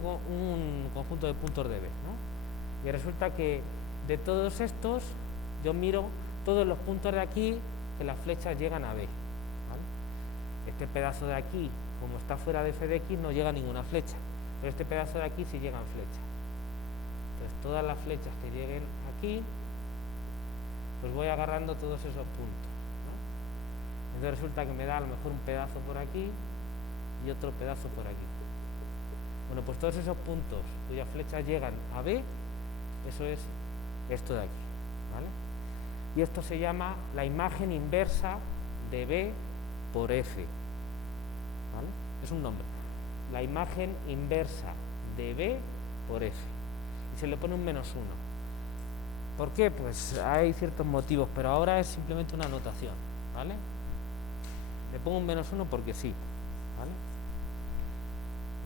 conjunto de puntos de B, ¿no? Y resulta que de todos estos, yo miro todos los puntos de aquí que las flechas llegan a B, ¿vale? Este pedazo de aquí, como está fuera de F de X, no llega ninguna flecha, pero este pedazo de aquí sí llegan flechas. Entonces todas las flechas que lleguen aquí, pues voy agarrando todos esos puntos, ¿no? Entonces resulta que me da a lo mejor un pedazo por aquí y otro pedazo por aquí. Bueno, pues todos esos puntos cuyas flechas llegan a B, eso es esto de aquí, ¿vale? Y esto se llama la imagen inversa de B por F, ¿vale? Es un nombre. La imagen inversa de B por F. Y se le pone un menos 1. ¿Por qué? Pues hay ciertos motivos, pero ahora es simplemente una anotación, ¿vale? Le pongo un menos 1 porque sí, ¿vale?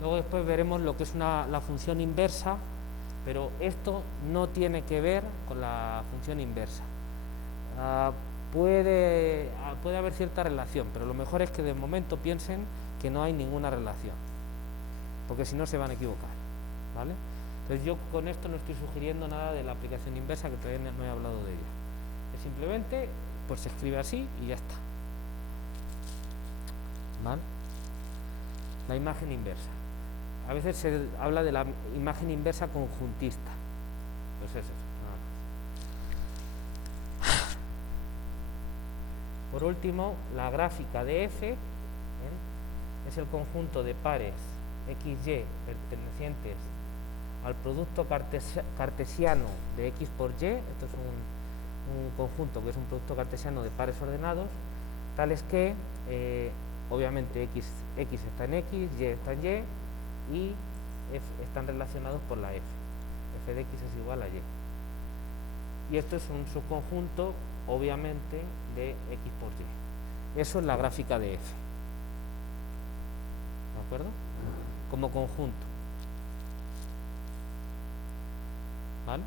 Luego después veremos lo que es la función inversa, pero esto no tiene que ver con la función inversa. Puede haber cierta relación, pero lo mejor es que de momento piensen que no hay ninguna relación, porque si no se van a equivocar, ¿vale? Entonces yo con esto no estoy sugiriendo nada de la aplicación inversa, que todavía no he hablado de ella. Es simplemente, pues se escribe así y ya está, ¿vale? La imagen inversa. A veces se habla de la imagen inversa conjuntista. Pues es eso, nada más. Por último, la gráfica de F es el conjunto de pares XY pertenecientes al producto cartesiano de X por Y. Esto es un conjunto que es un producto cartesiano de pares ordenados, tales que obviamente X está en X, Y está en Y, y están relacionados por la F. F de X es igual a Y. Y esto es un subconjunto, obviamente, de X por Y. Eso es la gráfica de F. ¿De acuerdo? Como conjunto. ¿Vale?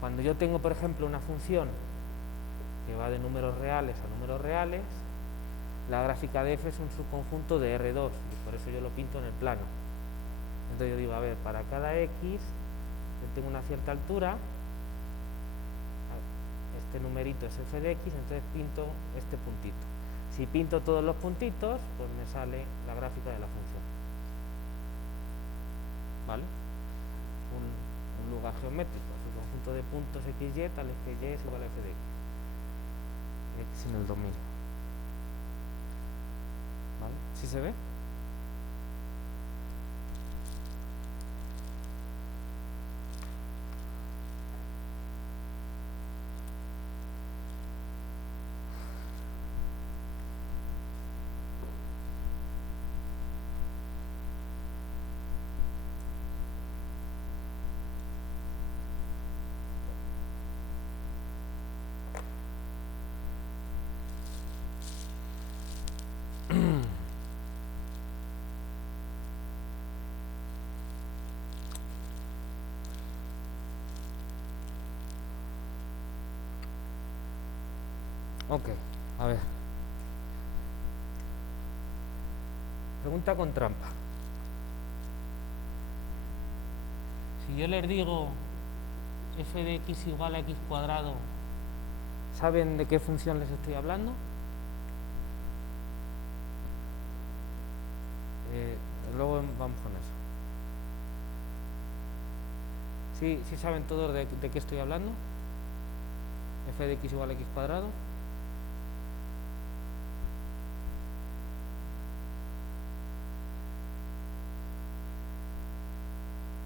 Cuando yo tengo, por ejemplo, una función que va de números reales a números reales, la gráfica de F es un subconjunto de R2, y por eso yo lo pinto en el plano. Entonces yo digo, a ver, para cada X yo tengo una cierta altura, este numerito es F de X, entonces pinto este puntito. Si pinto todos los puntitos, pues me sale la gráfica de la función. ¿Vale? Un lugar geométrico, es un conjunto de puntos XY, tales que Y es igual a F de X. X en el dominio. ¿Vale? ¿Sí se ve? Ok, a ver. Pregunta con trampa. Si yo les digo f de x igual a x cuadrado, ¿saben de qué función les estoy hablando? Luego vamos con eso. ¿Sí saben todos de qué estoy hablando? F de x igual a x cuadrado.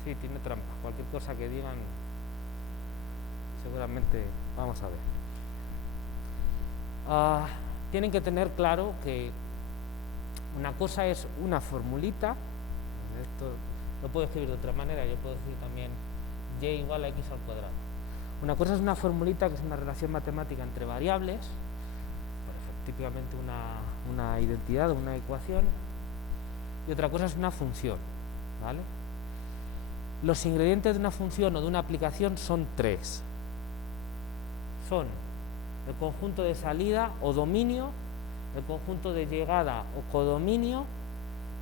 Sí, tiene trampa. Cualquier cosa que digan, seguramente vamos a ver. Tienen que tener claro que una cosa es una formulita. Esto lo puedo escribir de otra manera. Yo puedo decir también y igual a x al cuadrado. Una cosa es una formulita, que es una relación matemática entre variables, típicamente una identidad o una ecuación, y otra cosa es una función, ¿vale? Los ingredientes de una función o de una aplicación son tres. Son el conjunto de salida o dominio, el conjunto de llegada o codominio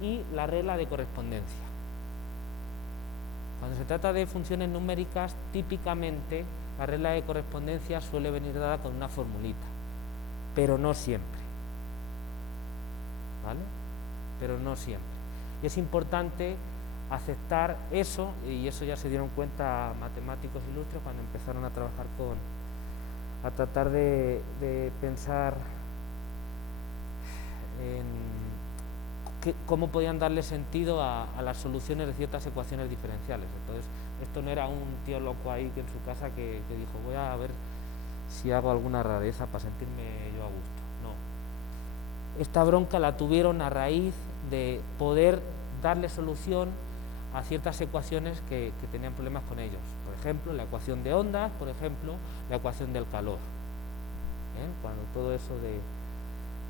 y la regla de correspondencia. Cuando se trata de funciones numéricas, típicamente la regla de correspondencia suele venir dada con una formulita, pero no siempre, ¿vale? Pero no siempre. Y es importante aceptar eso, y eso ya se dieron cuenta matemáticos ilustres cuando empezaron a trabajar a tratar de pensar en cómo podían darle sentido a las soluciones de ciertas ecuaciones diferenciales. Entonces, esto no era un tío loco ahí que en su casa que dijo, voy a ver si hago alguna rareza para sentirme yo a gusto. No. Esta bronca la tuvieron a raíz de poder darle solución a ciertas ecuaciones que tenían problemas con ellos. Por ejemplo, la ecuación de ondas, por ejemplo, la ecuación del calor. Cuando todo eso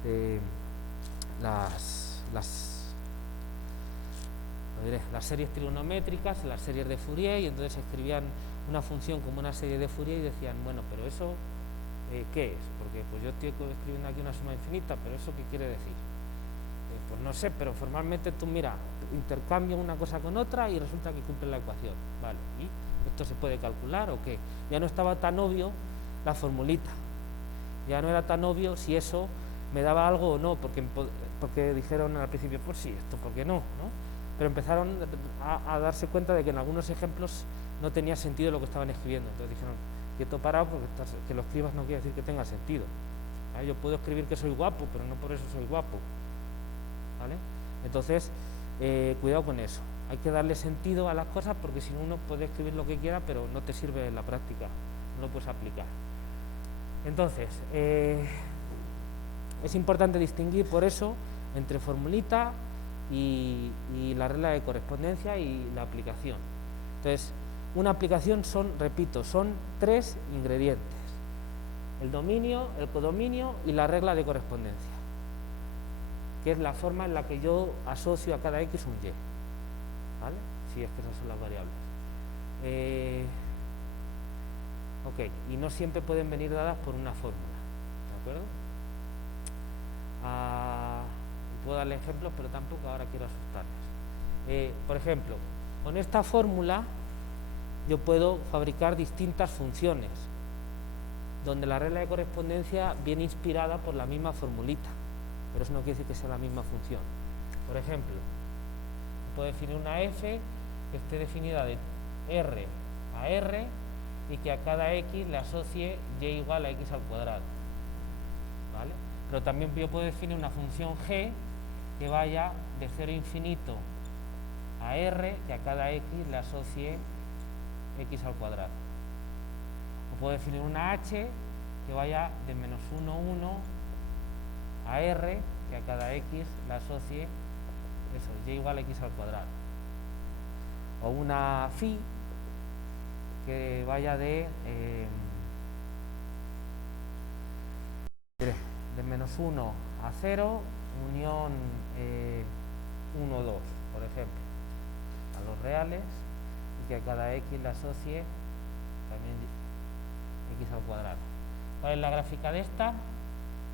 de las series trigonométricas, las series de Fourier, y entonces escribían una función como una serie de Fourier y decían, bueno, pero eso ¿qué es? Porque pues yo estoy escribiendo aquí una suma infinita, pero ¿eso qué quiere decir? Pues no sé, pero formalmente tú mira, intercambio una cosa con otra y resulta que cumple la ecuación, ¿vale? ¿Y esto se puede calcular o qué? Ya no estaba tan obvio la formulita, ya no era tan obvio si eso me daba algo o no, porque dijeron al principio, pues sí, esto, ¿por qué no? ¿no? Pero empezaron a darse cuenta de que en algunos ejemplos no tenía sentido lo que estaban escribiendo, entonces dijeron, quieto parado, porque que lo escribas no quiere decir que tenga sentido. ¿Vale? Yo puedo escribir que soy guapo, pero no por eso soy guapo. ¿Vale? Entonces, cuidado con eso. Hay que darle sentido a las cosas porque si no uno puede escribir lo que quiera, pero no te sirve en la práctica, no lo puedes aplicar. Entonces, es importante distinguir por eso entre formulita y la regla de correspondencia y la aplicación. Entonces, una aplicación son, repito, son 3 ingredientes: el dominio, el codominio y la regla de correspondencia, que es la forma en la que yo asocio a cada X un Y, ¿vale? Si es que esas son las variables. Ok, y no siempre pueden venir dadas por una fórmula, ¿de acuerdo? Puedo darle ejemplos, pero tampoco ahora quiero asustarles. Por ejemplo, con esta fórmula yo puedo fabricar distintas funciones, donde la regla de correspondencia viene inspirada por la misma formulita, pero eso no quiere decir que sea la misma función. Por ejemplo, puedo definir una f que esté definida de R a R y que a cada X le asocie Y igual a X al cuadrado, ¿vale? Pero también yo puedo definir una función g que vaya de 0 a infinito a R, que a cada X le asocie X al cuadrado. O puedo definir una h que vaya de menos 1, 1 a R, que a cada X le asocie eso, Y igual a X al cuadrado. O una phi que vaya de menos 1 a 0, unión 1, 2, por ejemplo, a los reales, y que a cada X le asocie también X al cuadrado. ¿Cuál es la gráfica de esta?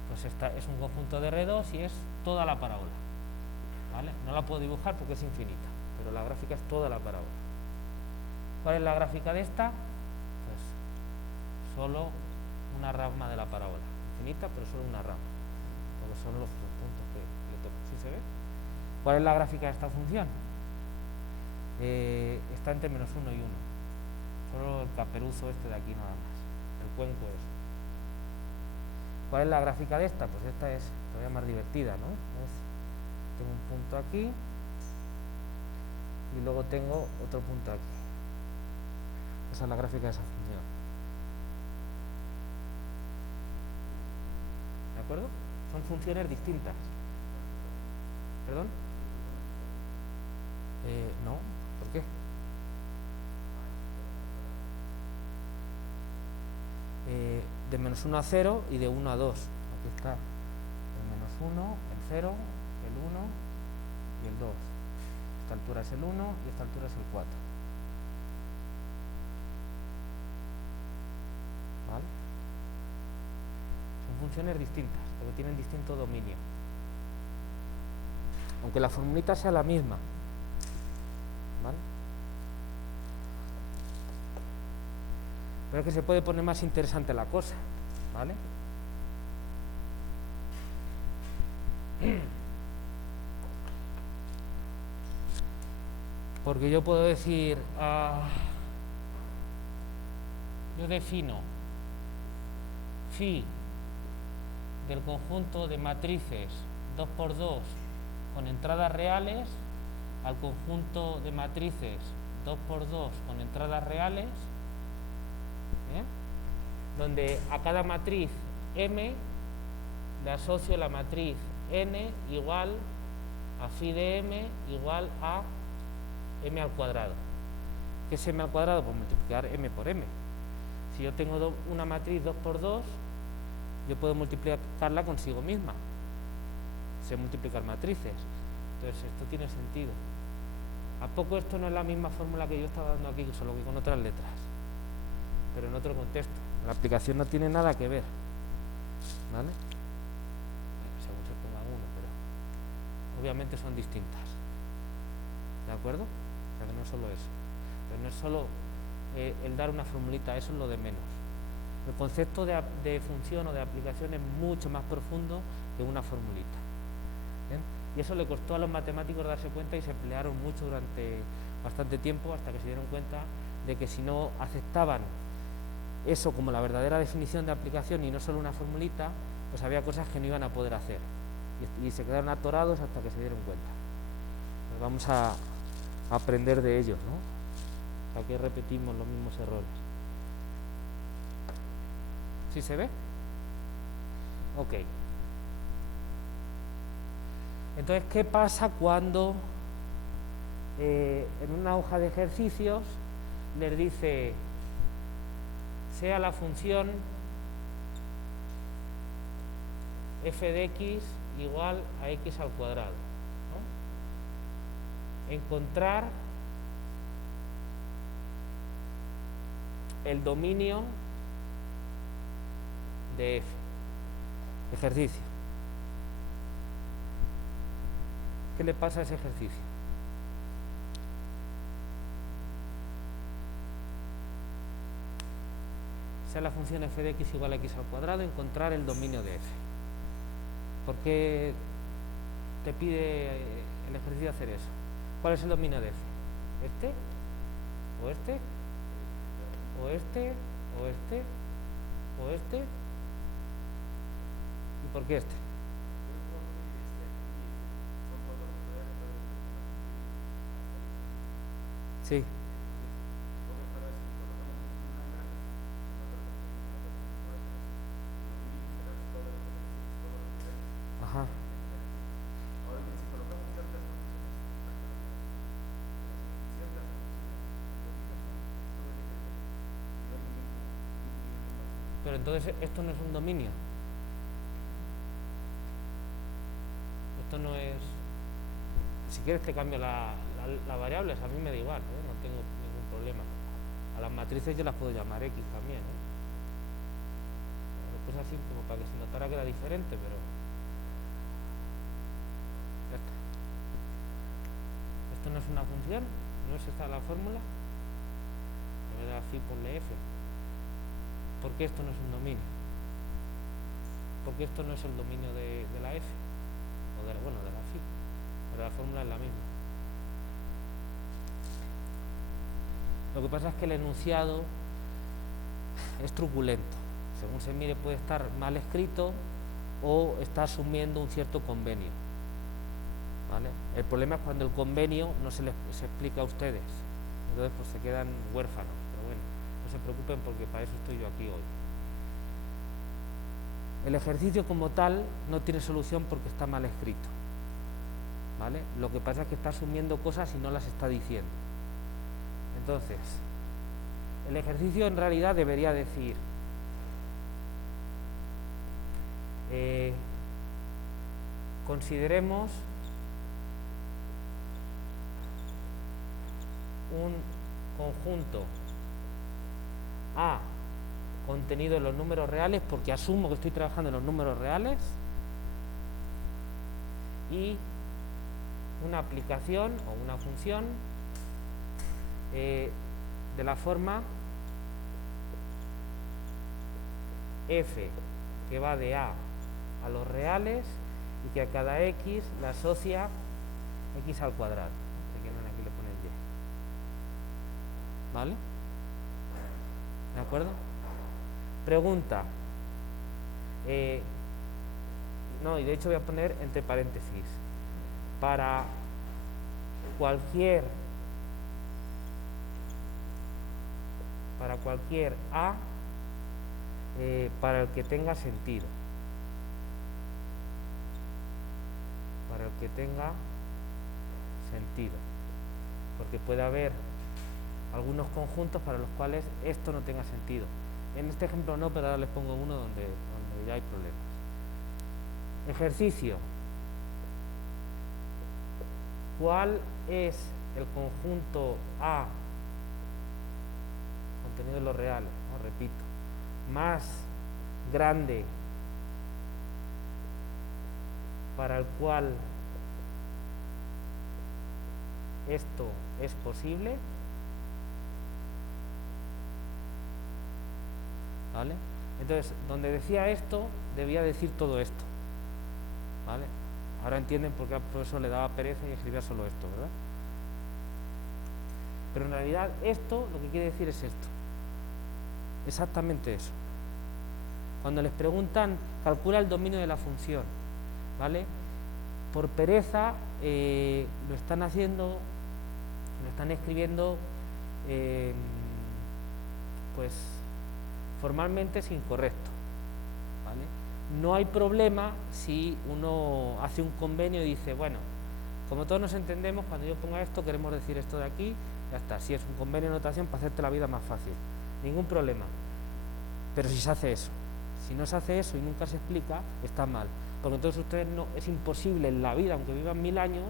Pues esta es un conjunto de R2 y es toda la parábola, ¿vale? No la puedo dibujar porque es infinita, pero la gráfica es toda la parábola. ¿Cuál es la gráfica de esta? Pues solo una rama de la parábola, infinita, pero solo una rama, porque son los puntos que le tocan. ¿Sí se ve? ¿Cuál es la gráfica de esta función? Está entre menos 1 y 1, solo el caperuzo este de aquí nada más, el cuenco es. ¿Cuál es la gráfica de esta? Pues esta es todavía más divertida, ¿no? Tengo un punto aquí y luego tengo otro punto aquí. Esa es la gráfica de esa función. ¿De acuerdo? Son funciones distintas. ¿Perdón? No, ¿por qué? De menos 1 a 0 y de 1 a 2. Aquí está el menos 1, el 0, el 1 y el 2. Esta altura es el 1 y esta altura es el 4. ¿Vale? Son funciones distintas, porque tienen distinto dominio. Aunque la formulita sea la misma. ¿Vale? Pero es que se puede poner más interesante la cosa, ¿vale? Porque yo puedo decir, yo defino phi del conjunto de matrices 2×2 con entradas reales al conjunto de matrices 2×2 con entradas reales, donde a cada matriz M le asocio la matriz N igual a phi de M igual a M al cuadrado. ¿Qué es M al cuadrado? Pues multiplicar M por M. Si yo tengo una matriz 2×2, yo puedo multiplicarla consigo misma. Sé multiplicar matrices. Entonces esto tiene sentido. ¿A poco esto no es la misma fórmula que yo estaba dando aquí, solo que con otras letras? Pero en otro contexto. La aplicación no tiene nada que ver. ¿vale? Según se ponga uno, pero obviamente son distintas, ¿de acuerdo? O sea que no es solo eso, pero no es solo el dar una formulita, eso es lo de menos. El concepto de función o de aplicación es mucho más profundo que una formulita. ¿Bien? Y eso le costó a los matemáticos darse cuenta y se pelearon mucho durante bastante tiempo hasta que se dieron cuenta de que si no aceptaban eso como la verdadera definición de aplicación y no solo una formulita, pues había cosas que no iban a poder hacer. Y se quedaron atorados hasta que se dieron cuenta. Pues vamos a aprender de ellos, ¿no? Aquí repetimos los mismos errores. ¿Sí se ve? Ok. Entonces, ¿qué pasa cuando en una hoja de ejercicios les dice sea la función f de x igual a x al cuadrado, ¿no? Encontrar el dominio de f. Ejercicio. ¿Qué le pasa a ese ejercicio? Sea la función f de x igual a x al cuadrado, encontrar el dominio de f. ¿Por qué te pide el ejercicio hacer eso? ¿Cuál es el dominio de f? ¿Este? ¿O este? ¿O este? ¿O este? ¿O este? ¿Y por qué este? Sí. Ajá. Pero entonces esto no es un dominio. Esto no es... Si quieres te cambio la variable, a mí me da igual, no tengo ningún problema. A las matrices yo las puedo llamar x también. Lo puse así como para que se notara que era diferente, pero... Ya está. Esto no es una función, no es esta la fórmula. En vez de así ponle f. ¿Por qué esto no es un dominio? Porque esto no es el dominio de la f. O de la phi. Pero la fórmula es la misma. Lo que pasa es que el enunciado es truculento. Según se mire puede estar mal escrito o está asumiendo un cierto convenio. ¿Vale? El problema es cuando el convenio no se explica a ustedes. Entonces pues se quedan huérfanos. Pero bueno, no se preocupen porque para eso estoy yo aquí hoy. El ejercicio como tal no tiene solución porque está mal escrito. ¿Vale? Lo que pasa es que está asumiendo cosas y no las está diciendo. Entonces, el ejercicio en realidad debería decir consideremos un conjunto A contenido en los números reales, porque asumo que estoy trabajando en los números reales, y una aplicación o una función de la forma f que va de A a los reales y que a cada x la asocia x al cuadrado. Si quieren aquí le ponen y. ¿Vale? ¿De acuerdo? Pregunta. No, y de hecho voy a poner entre paréntesis. Para cualquier A para el que tenga sentido. Para el que tenga sentido. Porque puede haber algunos conjuntos para los cuales esto no tenga sentido. En este ejemplo no, pero ahora les pongo uno donde ya hay problemas. Ejercicio. ¿Cuál es el conjunto A contenido en los reales? Repito, más grande para el cual esto es posible, ¿vale? Entonces, donde decía esto, debía decir todo esto, ¿vale? Ahora entienden por qué al profesor le daba pereza y escribía solo esto, ¿verdad? Pero en realidad esto lo que quiere decir es esto, exactamente eso. Cuando les preguntan, calcula el dominio de la función, ¿vale? Por pereza lo están haciendo, lo están escribiendo, pues formalmente es incorrecto, ¿vale? No hay problema si uno hace un convenio y dice, bueno, como todos nos entendemos, cuando yo ponga esto queremos decir esto de aquí, ya está. Si es un convenio de notación para hacerte la vida más fácil, ningún problema. Pero si se hace eso, si no se hace eso y nunca se explica, está mal, porque entonces ustedes no, es imposible en la vida, aunque vivan 1000 años,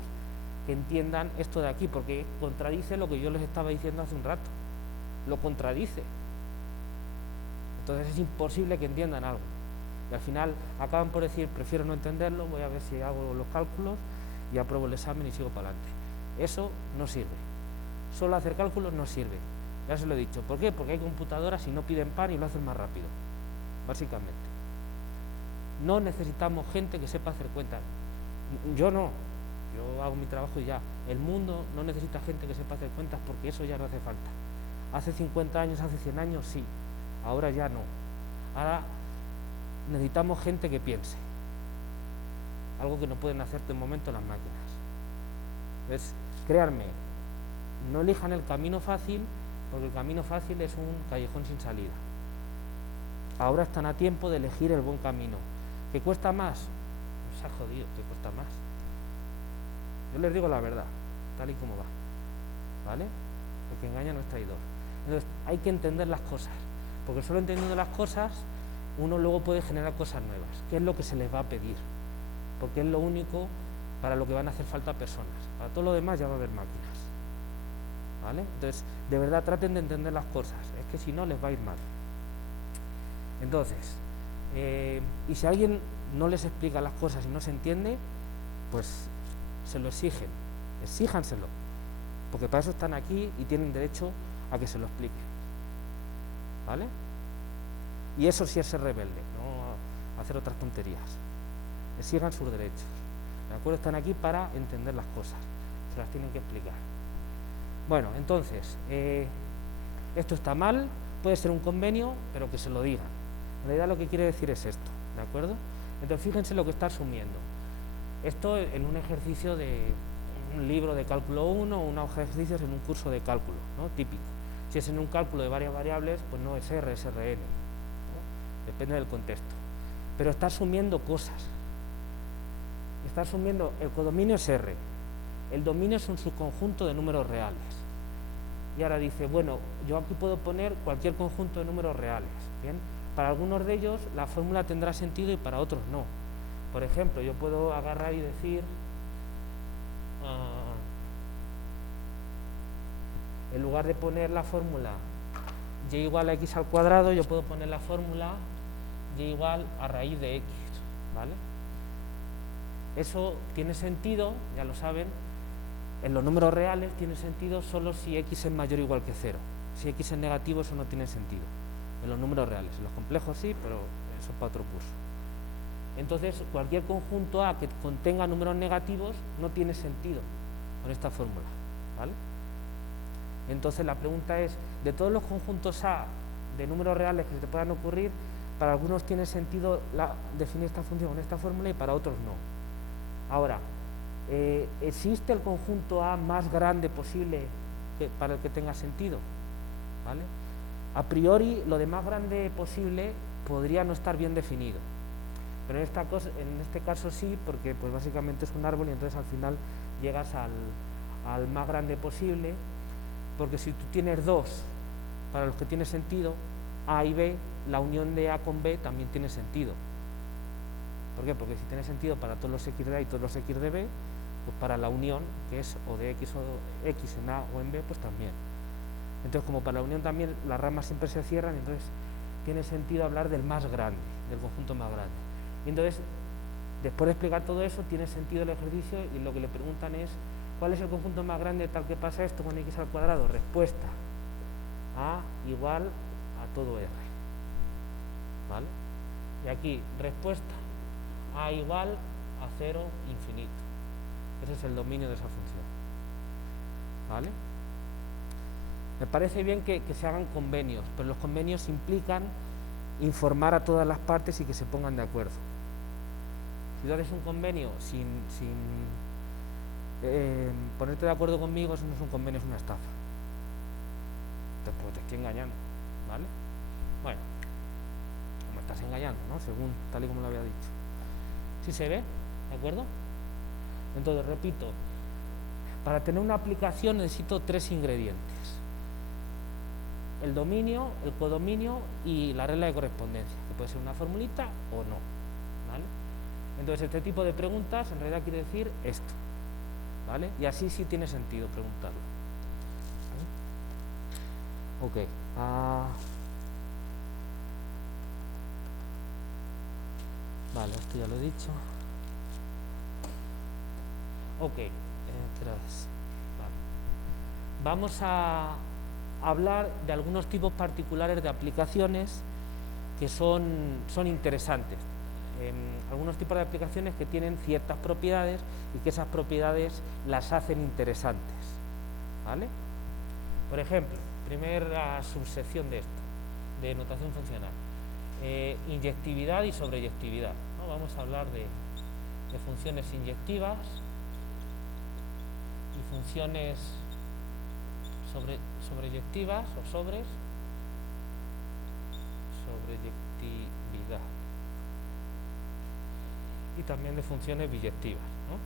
que entiendan esto de aquí, porque contradice lo que yo les estaba diciendo hace un rato, lo contradice. Entonces es imposible que entiendan algo. Y al final acaban por decir, prefiero no entenderlo, voy a ver si hago los cálculos y apruebo el examen y sigo para adelante. Eso no sirve. Solo hacer cálculos no sirve. Ya se lo he dicho. ¿Por qué? Porque hay computadoras y no piden pan y lo hacen más rápido. Básicamente. No necesitamos gente que sepa hacer cuentas. Yo no. Yo hago mi trabajo y ya. El mundo no necesita gente que sepa hacer cuentas porque eso ya no hace falta. Hace 50 años, hace 100 años, sí. Ahora ya no. Ahora necesitamos gente que piense. Algo que no pueden hacer de momento las máquinas. Entonces, créanme, no elijan el camino fácil, porque el camino fácil es un callejón sin salida. Ahora están a tiempo de elegir el buen camino. ¿Que cuesta más? Pues se ha jodido, que cuesta más. Yo les digo la verdad, tal y como va. ¿Vale? El que engaña no es traidor. Entonces, hay que entender las cosas, porque solo entendiendo las cosas, uno luego puede generar cosas nuevas, que es lo que se les va a pedir, porque es lo único para lo que van a hacer falta personas. Para todo lo demás ya va a haber máquinas. ¿Vale? Entonces, de verdad traten de entender las cosas, es que si no les va a ir mal. Entonces, y si alguien no les explica las cosas y no se entiende, pues se lo exigen, exíjanselo, porque para eso están aquí y tienen derecho a que se lo expliquen. ¿Vale? Y eso sí es ser rebelde, no hacer otras tonterías. Exijan sus derechos. ¿De acuerdo? Están aquí para entender las cosas, se las tienen que explicar. Bueno, entonces, esto está mal, puede ser un convenio, pero que se lo digan. En realidad lo que quiere decir es esto, ¿de acuerdo? Entonces fíjense lo que está asumiendo. Esto en un ejercicio de un libro de cálculo 1 o unos ejercicios en un curso de cálculo, ¿no? Típico. Si es en un cálculo de varias variables, pues no es R, es RN, ¿no? Depende del contexto. Pero está asumiendo cosas. Está asumiendo, el codominio es R, el dominio es un subconjunto de números reales. Y ahora dice, bueno, yo aquí puedo poner cualquier conjunto de números reales, ¿bien? Para algunos de ellos la fórmula tendrá sentido y para otros no. Por ejemplo, yo puedo agarrar y decir, en lugar de poner la fórmula y igual a x al cuadrado, yo puedo poner la fórmula y igual a raíz de x, ¿vale? Eso tiene sentido, ya lo saben, en los números reales tiene sentido solo si x es mayor o igual que 0. Si x es negativo, eso no tiene sentido. En los números reales, en los complejos sí, pero eso es para otro curso. Entonces, cualquier conjunto A que contenga números negativos no tiene sentido con esta fórmula, ¿vale? Entonces, la pregunta es, de todos los conjuntos A de números reales que se te puedan ocurrir, para algunos tiene sentido definir esta función con esta fórmula y para otros no. Ahora, ¿existe el conjunto A más grande posible para el que tenga sentido? ¿Vale? A priori, lo de más grande posible podría no estar bien definido, pero en este caso sí, porque pues básicamente es un árbol y entonces al final llegas al más grande posible, porque si tú tienes dos para los que tiene sentido, A y B, la unión de A con B también tiene sentido. ¿Por qué? Porque si tiene sentido para todos los x de A y todos los x de B, pues para la unión, que es o de x o x en A o en B, pues también. Entonces, como para la unión también las ramas siempre se cierran, entonces tiene sentido hablar del más grande, del conjunto más grande. Y entonces, Después de explicar todo eso, tiene sentido el ejercicio y lo que le preguntan es ¿cuál es el conjunto más grande tal que pasa esto con x al cuadrado? Respuesta: A igual a todo R. ¿Vale? Y aquí, respuesta: A igual a 0 infinito. Ese es el dominio de esa función. ¿Vale? Me parece bien que se hagan convenios, pero los convenios implican informar a todas las partes y que se pongan de acuerdo. Si tú haces un convenio sin ponerte de acuerdo conmigo, eso no es un convenio, es una estafa. Pues te estoy engañando, ¿vale? Bueno, me estás engañando, ¿no? Según, tal y como lo había dicho. ¿Sí se ve? ¿De acuerdo? Entonces, repito, para tener una aplicación necesito 3 ingredientes: el dominio, el codominio y la regla de correspondencia, que puede ser una formulita o no, ¿vale? Entonces, este tipo de preguntas en realidad quiere decir esto, ¿vale? Y así sí tiene sentido preguntarlo. ¿Vale? Ok. Vale, esto ya lo he dicho. Ok. Vale. Vamos a hablar de algunos tipos particulares de aplicaciones que son interesantes. Algunos tipos de aplicaciones que tienen ciertas propiedades y que esas propiedades las hacen interesantes, ¿vale? Por ejemplo, primera subsección de esto, de notación funcional, inyectividad y sobreyectividad, ¿no? Vamos a hablar de funciones inyectivas y funciones sobreyectivas o sobreyectividad. Y también de funciones biyectivas, ¿no?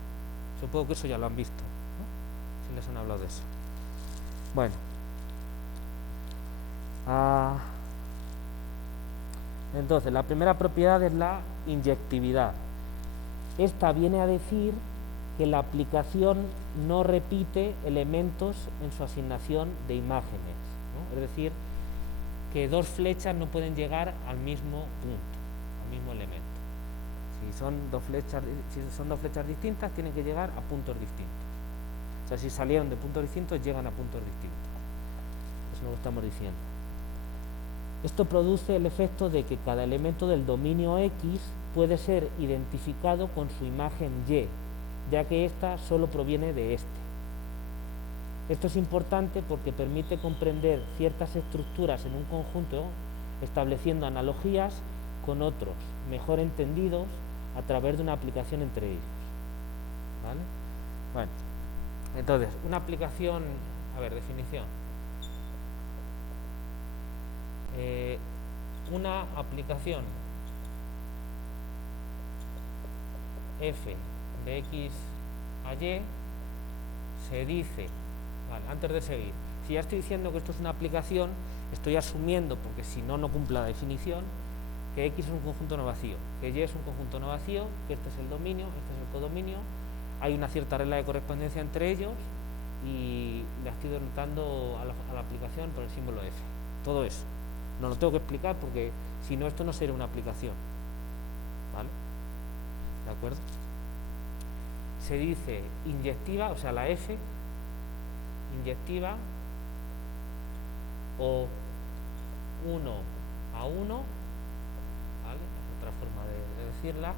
Supongo que eso ya lo han visto, ¿no? Si les han hablado de eso. Bueno. Entonces, la primera propiedad es la inyectividad. Esta viene a decir que la aplicación no repite elementos en su asignación de imágenes, ¿no? Es decir, que 2 flechas no pueden llegar al mismo punto, al mismo elemento. Si son dos flechas distintas, tienen que llegar a puntos distintos. O sea, si salieron de puntos distintos, llegan a puntos distintos. Eso es lo que estamos diciendo. Esto produce el efecto de que cada elemento del dominio X puede ser identificado con su imagen Y, ya que ésta solo proviene de este. Esto es importante porque permite comprender ciertas estructuras en un conjunto, estableciendo analogías con otros, mejor entendidos a través de una aplicación entre ellos. ¿Vale? Bueno, entonces, una aplicación, a ver, definición. Una aplicación f de x a y se dice, vale, antes de seguir, si ya estoy diciendo que esto es una aplicación, estoy asumiendo, porque si no, no cumple la definición, que X es un conjunto no vacío, que Y es un conjunto no vacío, que este es el dominio, este es el codominio, hay una cierta regla de correspondencia entre ellos y le estoy denotando a la aplicación por el símbolo F. Todo eso. No lo tengo que explicar porque si no, esto no sería una aplicación. ¿Vale? ¿De acuerdo? Se dice inyectiva, o sea, la F, inyectiva o 1 a 1, ¿vale? Es otra forma de decirla.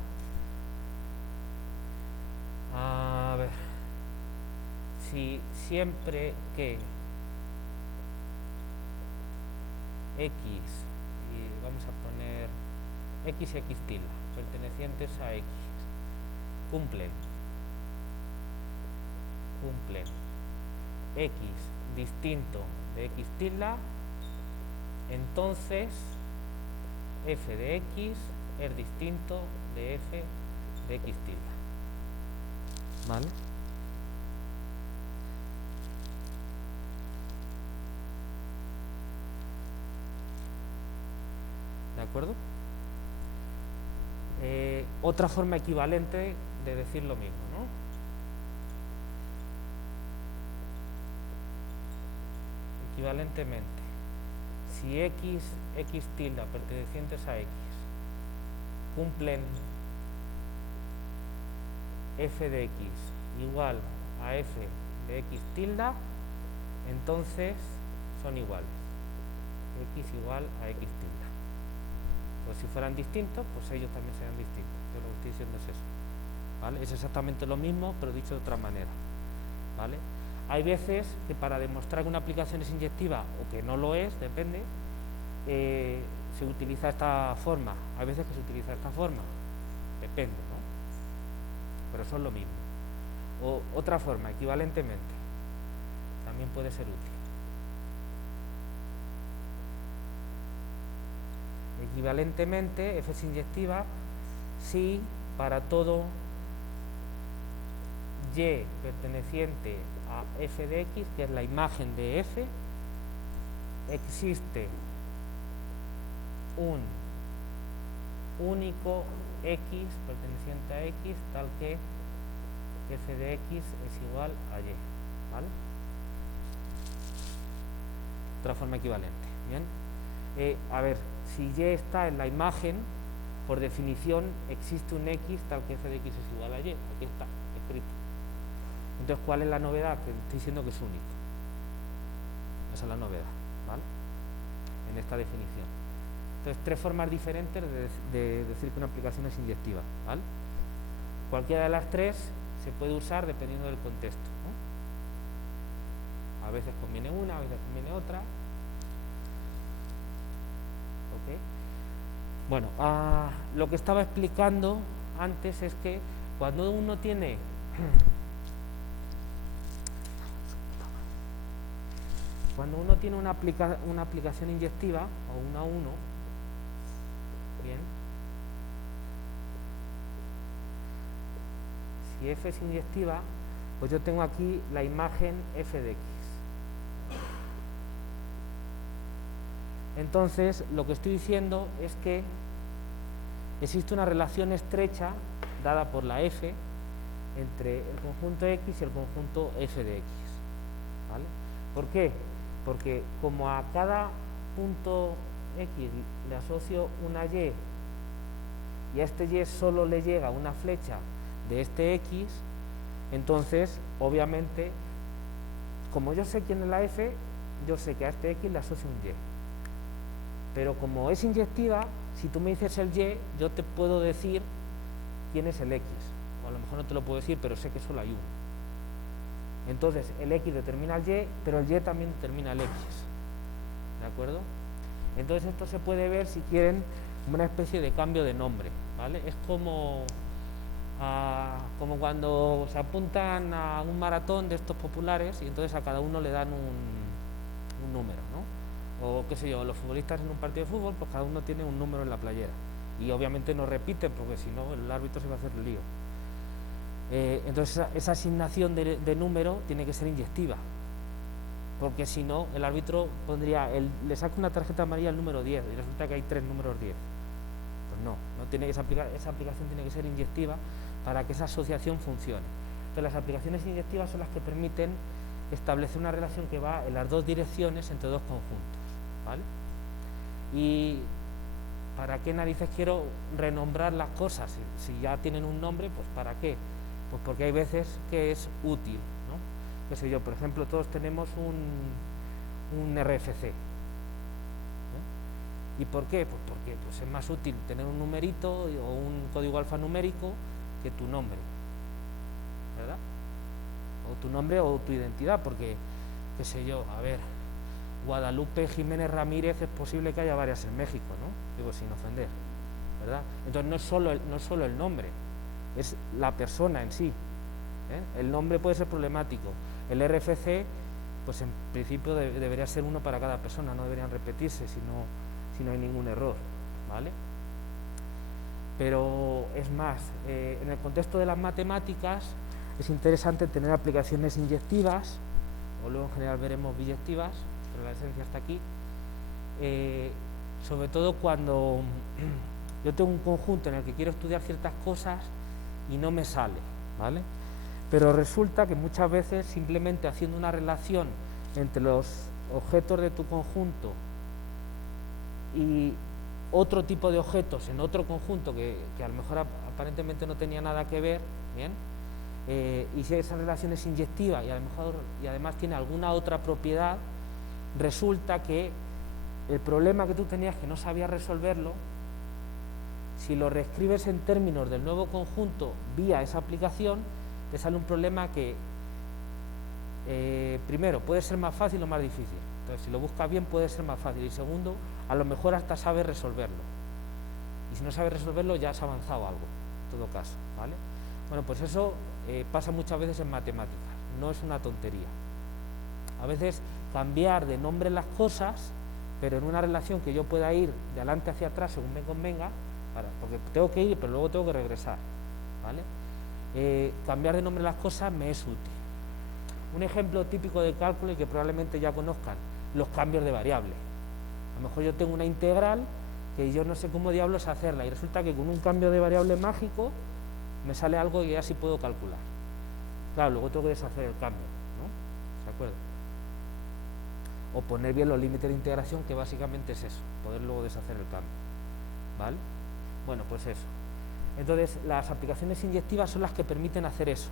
A ver, si siempre que X, y vamos a poner X y X tilde, pertenecientes a X, cumplen X distinto de X tilde, entonces F de X es distinto de F de X tilde. ¿Vale? ¿De acuerdo? Otra forma equivalente de decir lo mismo, ¿no? Equivalentemente, si X, X tilde pertenecientes a X cumplen f de x igual a f de x tilde, entonces son iguales. X igual a x tilde. Pues si fueran distintos, pues ellos también serían distintos. Yo lo que estoy diciendo es eso, ¿vale? Es exactamente lo mismo, pero dicho de otra manera, ¿vale? Hay veces que para demostrar que una aplicación es inyectiva o que no lo es, depende, se utiliza esta forma. Hay veces que se utiliza esta forma, depende, ¿no? Pero son lo mismo. O otra forma, equivalentemente, también puede ser útil. Equivalentemente, f es inyectiva si para todo y perteneciente a f de x, que es la imagen de f, existe un único x perteneciente a x tal que f de x es igual a y, ¿vale? Otra forma equivalente, ¿bien? A ver, si y está en la imagen, por definición existe un x tal que f de x es igual a y. Aquí está escrito. Entonces, ¿cuál es la novedad? Que estoy diciendo que es único. Esa es la novedad, ¿vale? En esta definición. Entonces, tres formas diferentes de decir que una aplicación es inyectiva, ¿vale? Cualquiera de las tres se puede usar dependiendo del contexto, ¿no? A veces conviene una, a veces conviene otra. ¿Ok? Bueno, lo que estaba explicando antes es que cuando uno tiene una aplicación inyectiva o una a uno, bien, si f es inyectiva, pues yo tengo aquí la imagen f de x. Entonces, lo que estoy diciendo es que existe una relación estrecha dada por la f entre el conjunto x y el conjunto f de x, ¿vale? ¿Por qué? Porque como a cada punto x le asocio una y y a este y solo le llega una flecha de este x, entonces, obviamente, como yo sé quién es la f, yo sé que a este x le asocio un y. Pero como es inyectiva, si tú me dices el y, yo te puedo decir quién es el x. O a lo mejor no te lo puedo decir, pero sé que solo hay uno. Entonces, el x determina el y, pero el y también determina el x. ¿De acuerdo? Entonces, esto se puede ver, si quieren, como una especie de cambio de nombre, ¿vale? Es como cuando se apuntan a un maratón de estos populares y entonces a cada uno le dan un número, ¿no? O qué sé yo, los futbolistas en un partido de fútbol, pues cada uno tiene un número en la playera. Y obviamente no repiten, porque si no el árbitro se va a hacer el lío. Entonces esa asignación de número tiene que ser inyectiva, porque si no el árbitro pondría, le saca una tarjeta amarilla al número 10 y resulta que hay 3 números 10. Pues no tiene esa aplicación tiene que ser inyectiva para que esa asociación funcione. Entonces las aplicaciones inyectivas son las que permiten establecer una relación que va en las dos direcciones entre dos conjuntos, ¿vale? Y ¿para qué narices quiero renombrar las cosas? Si ya tienen un nombre, pues ¿para qué? Pues porque hay veces que es útil, ¿no? Qué sé yo, por ejemplo, todos tenemos un RFC. ¿Y por qué? Pues porque es más útil tener un numerito o un código alfanumérico que tu nombre, ¿verdad? O tu nombre o tu identidad, porque, qué sé yo, a ver, Guadalupe Jiménez Ramírez es posible que haya varias en México, ¿no? Digo, sin ofender, ¿verdad? Entonces no es solo el nombre, es la persona en sí, ¿eh? El nombre puede ser problemático. El RFC, pues en principio debería ser uno para cada persona, no deberían repetirse si no hay ningún error, ¿vale? Pero es más, en el contexto de las matemáticas es interesante tener aplicaciones inyectivas, o luego en general veremos biyectivas, pero la esencia está aquí, sobre todo cuando yo tengo un conjunto en el que quiero estudiar ciertas cosas y no me sale, ¿vale? Pero resulta que muchas veces simplemente haciendo una relación entre los objetos de tu conjunto y otro tipo de objetos en otro conjunto que a lo mejor aparentemente no tenía nada que ver, ¿bien? y si esa relación es inyectiva y además tiene alguna otra propiedad, resulta que el problema que tú tenías que no sabías resolverlo, si lo reescribes en términos del nuevo conjunto vía esa aplicación, te sale un problema que primero puede ser más fácil o más difícil. Entonces, si lo buscas bien puede ser más fácil, y segundo, a lo mejor hasta sabes resolverlo, y si no sabes resolverlo ya has avanzado algo, en todo caso, ¿vale? Bueno, pues eso pasa muchas veces en matemáticas, no es una tontería. A veces cambiar de nombre las cosas, pero en una relación que yo pueda ir de adelante hacia atrás según me convenga, porque tengo que ir pero luego tengo que regresar, ¿vale? Cambiar de nombre las cosas me es útil. Un ejemplo típico de cálculo y que probablemente ya conozcan, los cambios de variable. A lo mejor yo tengo una integral que yo no sé cómo diablos hacerla y resulta que con un cambio de variable mágico me sale algo que ya sí puedo calcular. Claro, luego tengo que deshacer el cambio, ¿no? ¿De acuerdo? O poner bien los límites de integración, que básicamente es eso, poder luego deshacer el cambio, ¿vale? Bueno, pues eso. Entonces, las aplicaciones inyectivas son las que permiten hacer eso,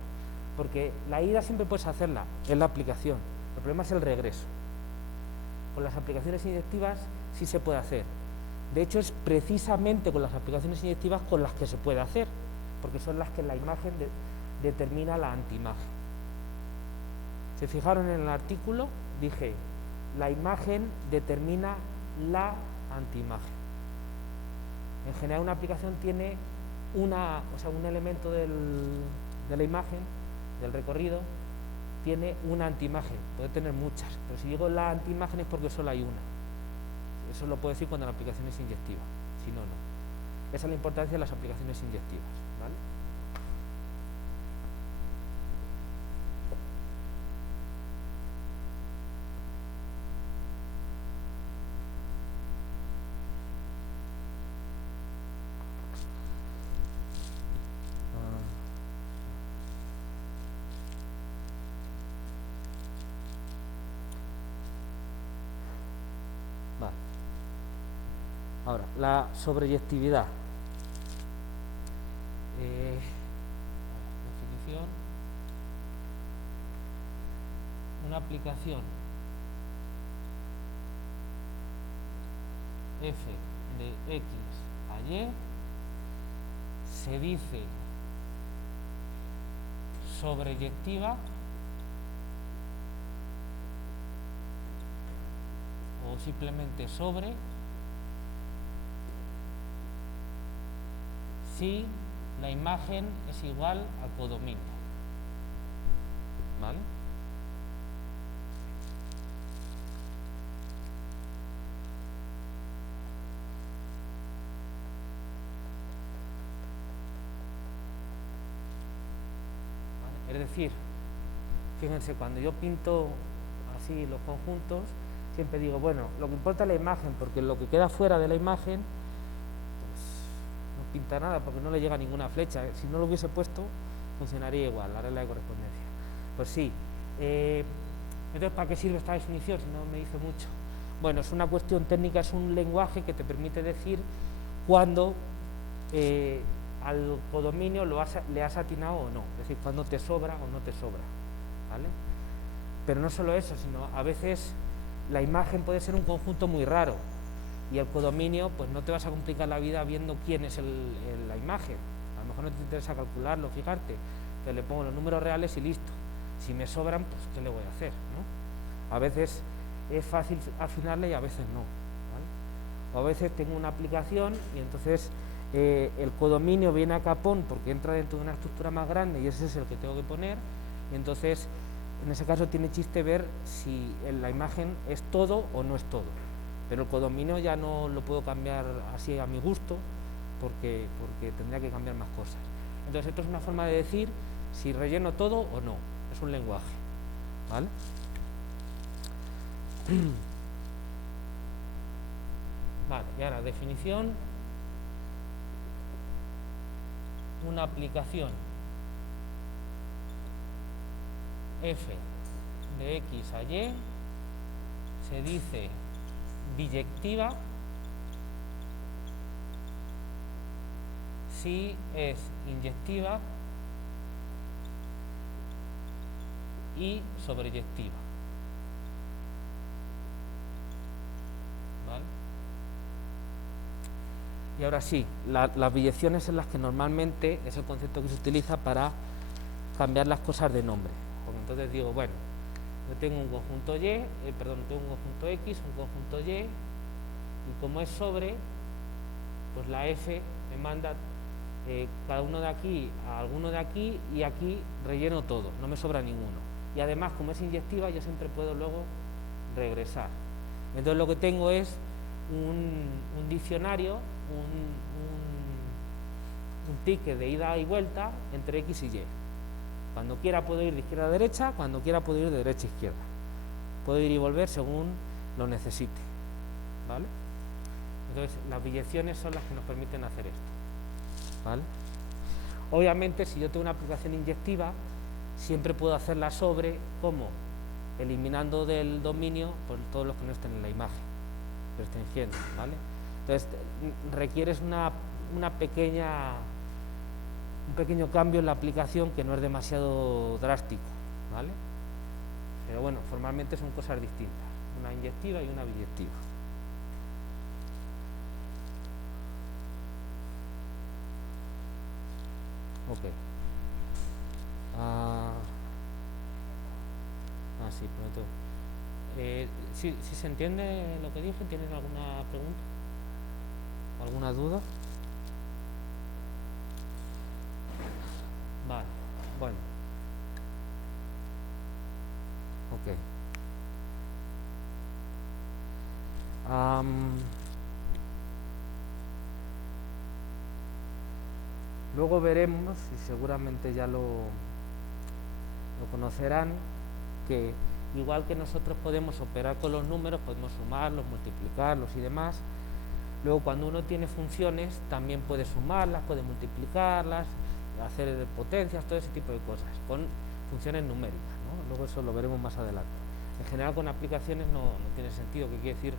porque la ida siempre puedes hacerla, es la aplicación, el problema es el regreso. Con las aplicaciones inyectivas sí se puede hacer. De hecho, es precisamente con las aplicaciones inyectivas con las que se puede hacer, porque son las que la imagen determina la antiimagen. ¿Se fijaron en el artículo? Dije, la imagen determina la antiimagen. En general, una aplicación tiene un elemento de la imagen, del recorrido, tiene una antiimagen, puede tener muchas, pero si digo la antiimagen es porque solo hay una. Eso lo puedo decir cuando la aplicación es inyectiva, si no, no. Esa es la importancia de las aplicaciones inyectivas, ¿vale? Vale. Ahora, la sobreyectividad. Definición. Una aplicación f de x a y se dice sobreyectiva o simplemente sobre si la imagen es igual al codominio, ¿vale? Es decir, fíjense, cuando yo pinto así los conjuntos, siempre digo, bueno, lo que importa es la imagen, porque lo que queda fuera de la imagen, pues no pinta nada, porque no le llega ninguna flecha. Si no lo hubiese puesto, funcionaría igual, la regla de correspondencia. Pues sí. Entonces, ¿para qué sirve esta definición? Si no me dice mucho. Bueno, es una cuestión técnica, es un lenguaje que te permite decir cuándo al codominio le has atinado o no, es decir, cuando te sobra o no te sobra, ¿vale? Pero no solo eso, sino a veces la imagen puede ser un conjunto muy raro y el codominio, pues no te vas a complicar la vida viendo quién es la imagen. A lo mejor no te interesa calcularlo, fijarte, que le pongo los números reales y listo. Si me sobran, pues ¿qué le voy a hacer, no? A veces es fácil afinarle y a veces no, ¿vale? O a veces tengo una aplicación y entonces el codominio viene a capón porque entra dentro de una estructura más grande y ese es el que tengo que poner, y entonces en ese caso tiene chiste ver si la imagen es todo o no es todo, pero el codominio ya no lo puedo cambiar así a mi gusto porque tendría que cambiar más cosas. Entonces esto es una forma de decir si relleno todo o no, es un lenguaje, ¿vale? Vale, y ahora definición. Una aplicación f de x a y se dice biyectiva si es inyectiva y sobreyectiva. ¿Vale? Y ahora sí, las biyecciones en las que normalmente es el concepto que se utiliza para cambiar las cosas de nombre. Porque entonces digo, bueno, yo tengo un conjunto tengo un conjunto X, un conjunto Y, y como es sobre, pues la F me manda cada uno de aquí a alguno de aquí, y aquí relleno todo, no me sobra ninguno. Y además, como es inyectiva, yo siempre puedo luego regresar. Entonces lo que tengo es un diccionario, un ticket de ida y vuelta entre X y Y. Cuando quiera puedo ir de izquierda a derecha, cuando quiera puedo ir de derecha a izquierda. Puedo ir y volver según lo necesite. ¿Vale? Entonces las biyecciones son las que nos permiten hacer esto. ¿Vale? Obviamente, si yo tengo una aplicación inyectiva, siempre puedo hacerla sobre, ¿cómo? Eliminando del dominio pues, todos los que no estén en la imagen, restringiendo, ¿vale? Entonces requieres un pequeño cambio en la aplicación que no es demasiado drástico, ¿vale? Pero bueno, formalmente son cosas distintas, una inyectiva y una biyectiva. Ok. Sí, prometo. ¿Sí se entiende lo que dije? ¿Tienen alguna pregunta? ¿Alguna duda? Vale, bueno. Ok. Luego veremos, y seguramente ya lo conocerán, que igual que nosotros podemos operar con los números, podemos sumarlos, multiplicarlos y demás. Luego, cuando uno tiene funciones, también puede sumarlas, puede multiplicarlas, hacer potencias, todo ese tipo de cosas, con funciones numéricas, ¿no? Luego eso lo veremos más adelante. En general, con aplicaciones no tiene sentido, que quiere decir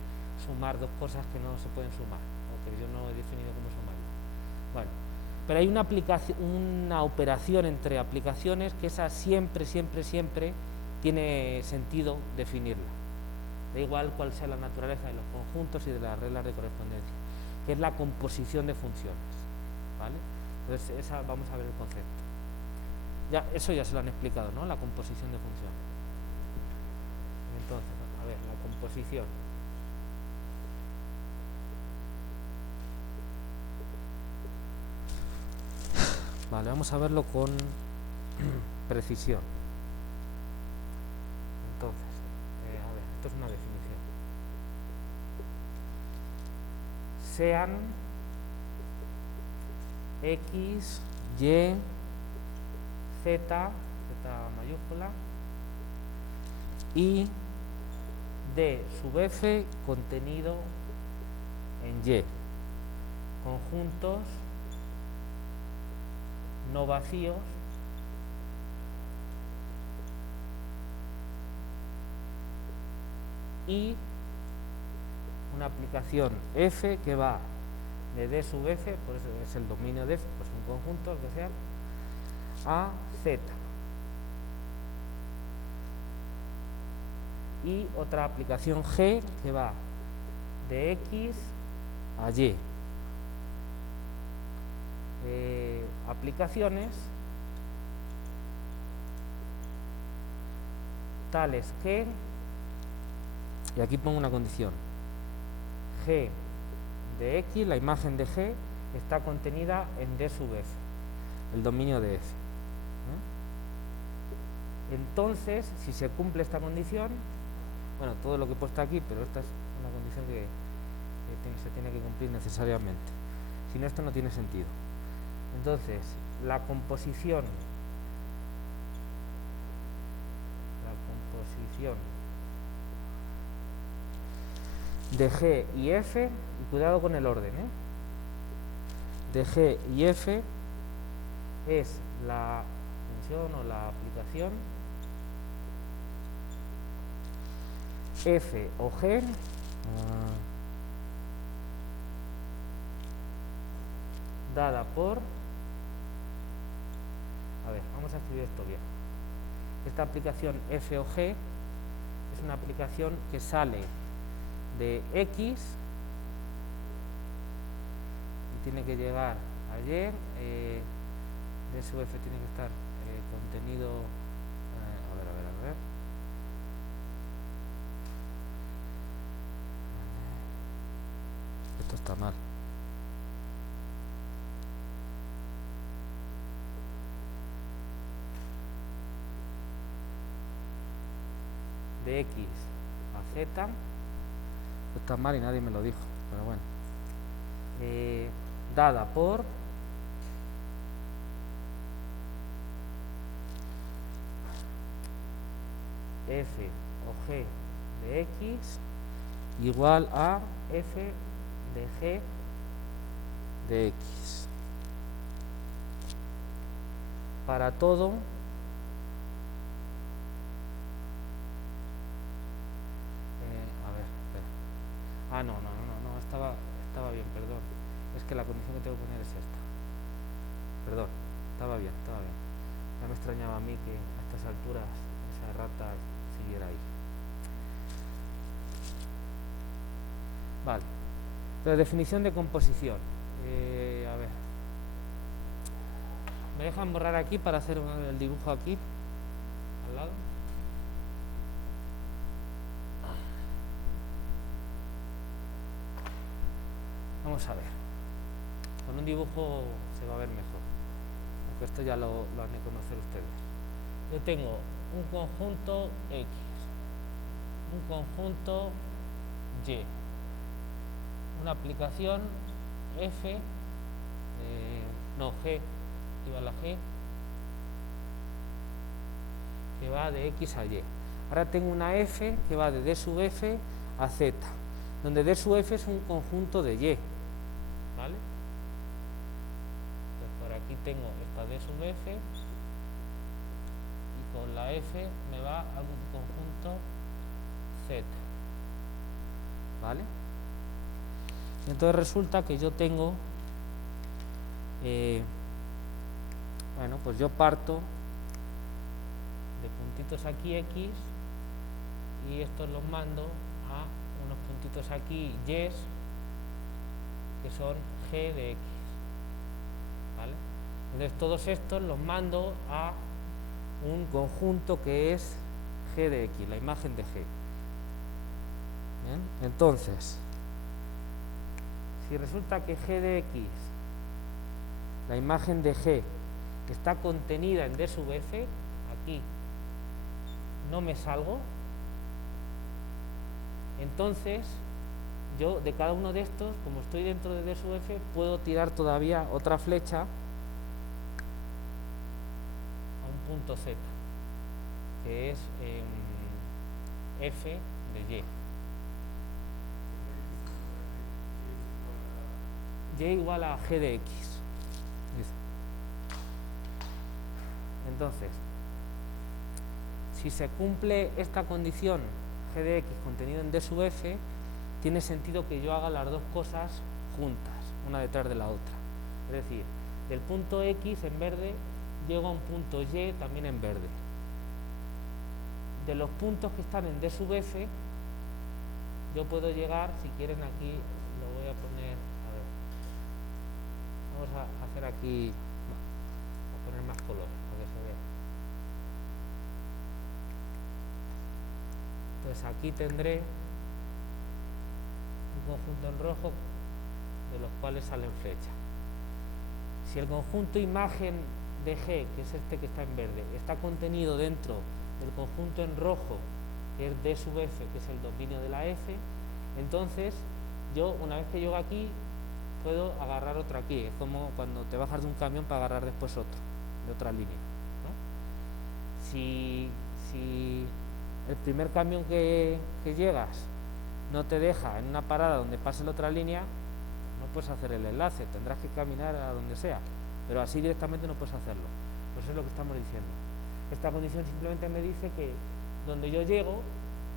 sumar dos cosas que no se pueden sumar, o que yo no he definido cómo sumarlas. Bueno, pero hay una operación entre aplicaciones que esa siempre tiene sentido definirla. Da igual cuál sea la naturaleza de los conjuntos y de las reglas de correspondencia, que es la composición de funciones, ¿vale? Entonces vamos a ver el concepto. Eso ya se lo han explicado, ¿no? La composición de funciones. Entonces, a ver, la composición. Vale, vamos a verlo con precisión. Entonces, a ver, esto es una definición. Sean X, Y, Z mayúscula, y D sub F contenido en Y. Conjuntos no vacíos y una aplicación F que va de D sub F, por eso es el dominio de F, pues un conjunto, el que sea, a Z. Y otra aplicación G que va de X a Y. Aplicaciones tales que, y aquí pongo una condición, G de X, la imagen de G, está contenida en D sub F, el dominio de F. Entonces, si se cumple esta condición, bueno, todo lo que he puesto aquí, pero esta es una condición que se tiene que cumplir necesariamente. Si no, esto no tiene sentido. Entonces, la composición de G y F, y cuidado con el orden, de G y F es la función o la aplicación F o G dada por, a ver, vamos a escribir esto bien, esta aplicación f o g es una aplicación que sale de x y tiene que llegar a y, d sub f tiene que estar contenido, a ver. Esto está mal. De x a z, esto está mal y nadie me lo dijo, pero bueno, dada por f o g de x igual a f de g de x para todo no, estaba bien, perdón, es que la condición que tengo que poner es esta, perdón, estaba bien, ya me extrañaba a mí que a estas alturas esa errata siguiera ahí. Vale, la definición de composición, a ver, me dejan borrar aquí para hacer el dibujo aquí al lado. Vamos a ver, con un dibujo se va a ver mejor, aunque esto ya lo han de conocer ustedes. Yo tengo un conjunto X, un conjunto Y, una aplicación F, G, iba a la G, que va de X a Y. Ahora tengo una F que va de D sub F a Z, donde D sub F es un conjunto de Y. ¿Vale? Entonces por aquí tengo esta D sub F y con la F me va a un conjunto Z. ¿Vale? Y entonces resulta que yo tengo, bueno, pues yo parto de puntitos aquí X y estos los mando a unos puntitos aquí Y, que son G de X, ¿vale? Entonces todos estos los mando a un conjunto que es G de X, la imagen de G. ¿Bien? Entonces, si resulta que G de X, la imagen de G, está contenida en D sub F, aquí no me salgo, entonces yo de cada uno de estos, como estoy dentro de D sub F, puedo tirar todavía otra flecha a un punto Z, que es F de Y. Y igual a G de X. Entonces, si se cumple esta condición G de X contenido en D sub F, tiene sentido que yo haga las dos cosas juntas, una detrás de la otra. Es decir, del punto X en verde llego a un punto Y también en verde. De los puntos que están en D sub F, yo puedo llegar, si quieren aquí, lo voy a poner, a ver, vamos a hacer aquí, a poner más color, para que se vea. Pues aquí tendré un conjunto en rojo de los cuales salen flechas. Si el conjunto imagen de G, que es este que está en verde, está contenido dentro del conjunto en rojo, que es D sub F, que es el dominio de la F, entonces yo, una vez que llego aquí, puedo agarrar otro aquí. Es como cuando te bajas de un camión para agarrar después otro, de otra línea, ¿no? Si el primer camión que llegas no te deja en una parada donde pase la otra línea, no puedes hacer el enlace, tendrás que caminar a donde sea, pero así directamente no puedes hacerlo. Pues eso es lo que estamos diciendo. Esta condición simplemente me dice que donde yo llego,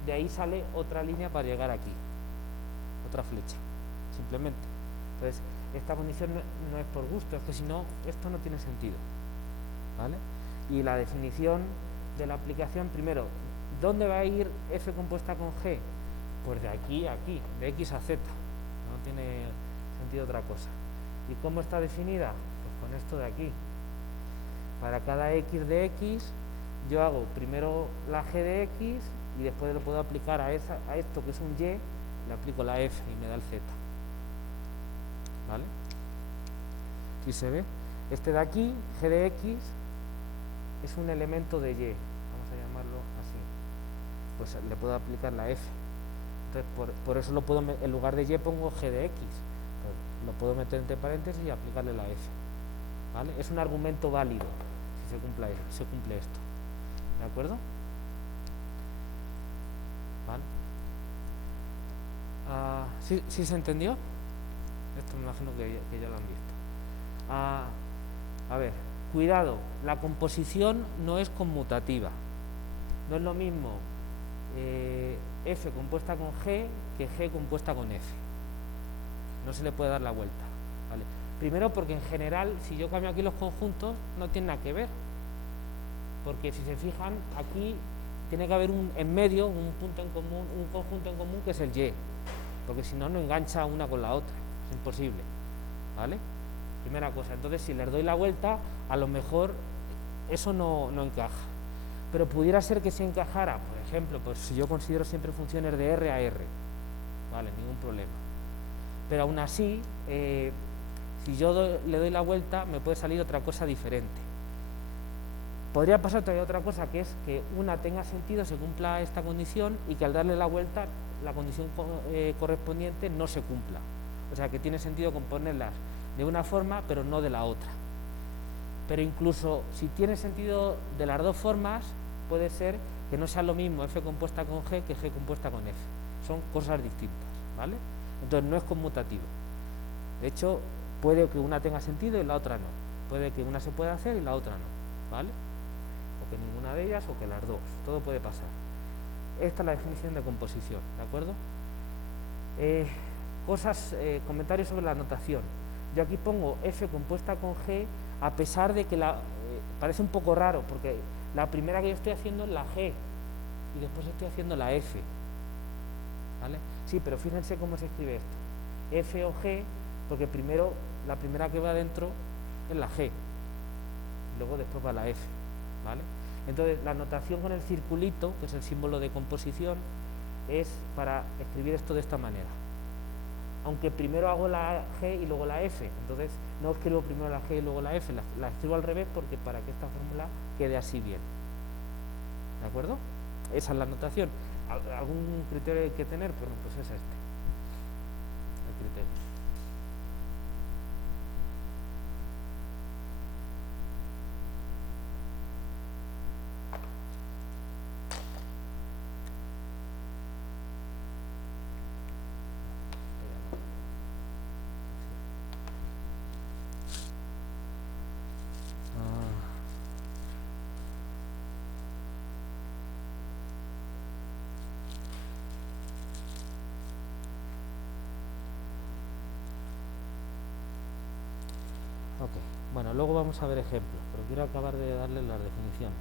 de ahí sale otra línea para llegar aquí, otra flecha, simplemente. Entonces, esta condición no es por gusto, es que si no, esto no tiene sentido, ¿vale? Y la definición de la aplicación, primero, ¿dónde va a ir f compuesta con g? Pues de aquí a aquí, de x a z, no tiene sentido otra cosa. ¿Y cómo está definida? Pues con esto de aquí. Para cada x de x, yo hago primero la g de x y después lo puedo aplicar a esto que es un y, le aplico la f y me da el z. ¿Vale? ¿Sí se ve? Este de aquí, g de x, es un elemento de y, vamos a llamarlo así. Pues le puedo aplicar la f. Entonces, por eso lo puedo, en lugar de y pongo g de x. Pues lo puedo meter entre paréntesis y aplicarle la f. ¿Vale? Es un argumento válido si se cumple esto. ¿De acuerdo? ¿Vale? ¿Sí se entendió? Esto me imagino que ya lo han visto. A ver, cuidado, la composición no es conmutativa. No es lo mismo f compuesta con g que g compuesta con f. No se le puede dar la vuelta. ¿Vale? Primero porque en general, si yo cambio aquí los conjuntos, no tiene nada que ver. Porque si se fijan, aquí tiene que haber en medio un punto en común, un conjunto en común que es el y. Porque si no, no engancha una con la otra. Es imposible. ¿Vale? Primera cosa. Entonces, si les doy la vuelta, a lo mejor eso no encaja. Pero pudiera ser que se encajara, por ejemplo, pues si yo considero siempre funciones de R a R. Vale, ningún problema. Pero aún así, si yo le doy la vuelta, me puede salir otra cosa diferente. Podría pasar todavía otra cosa, que es que una tenga sentido, se cumpla esta condición, y que al darle la vuelta, la condición correspondiente no se cumpla. O sea, que tiene sentido componerlas de una forma, pero no de la otra. Pero incluso si tiene sentido de las dos formas, puede ser que no sea lo mismo f compuesta con g que g compuesta con f. Son cosas distintas, ¿vale? Entonces no es conmutativo. De hecho, puede que una tenga sentido y la otra no. Puede que una se pueda hacer y la otra no, ¿vale? O que ninguna de ellas o que las dos. Todo puede pasar. Esta es la definición de composición, ¿de acuerdo? Comentarios sobre la notación. Yo aquí pongo f compuesta con g, a pesar de que parece un poco raro, porque la primera que yo estoy haciendo es la g y después estoy haciendo la f. ¿Vale? Sí, pero fíjense cómo se escribe esto. F o g, porque primero la primera que va adentro es la g, y luego después va la f. ¿Vale? Entonces, la notación con el circulito, que es el símbolo de composición, es para escribir esto de esta manera. Aunque primero hago la g y luego la f, entonces no escribo primero la g y luego la f, la escribo al revés porque para que esta fórmula quede así bien. ¿De acuerdo? Esa es la notación. ¿Algún criterio hay que tener? Bueno, pues es este. El criterio. Ok, bueno, luego vamos a ver ejemplos, pero quiero acabar de darles las definiciones.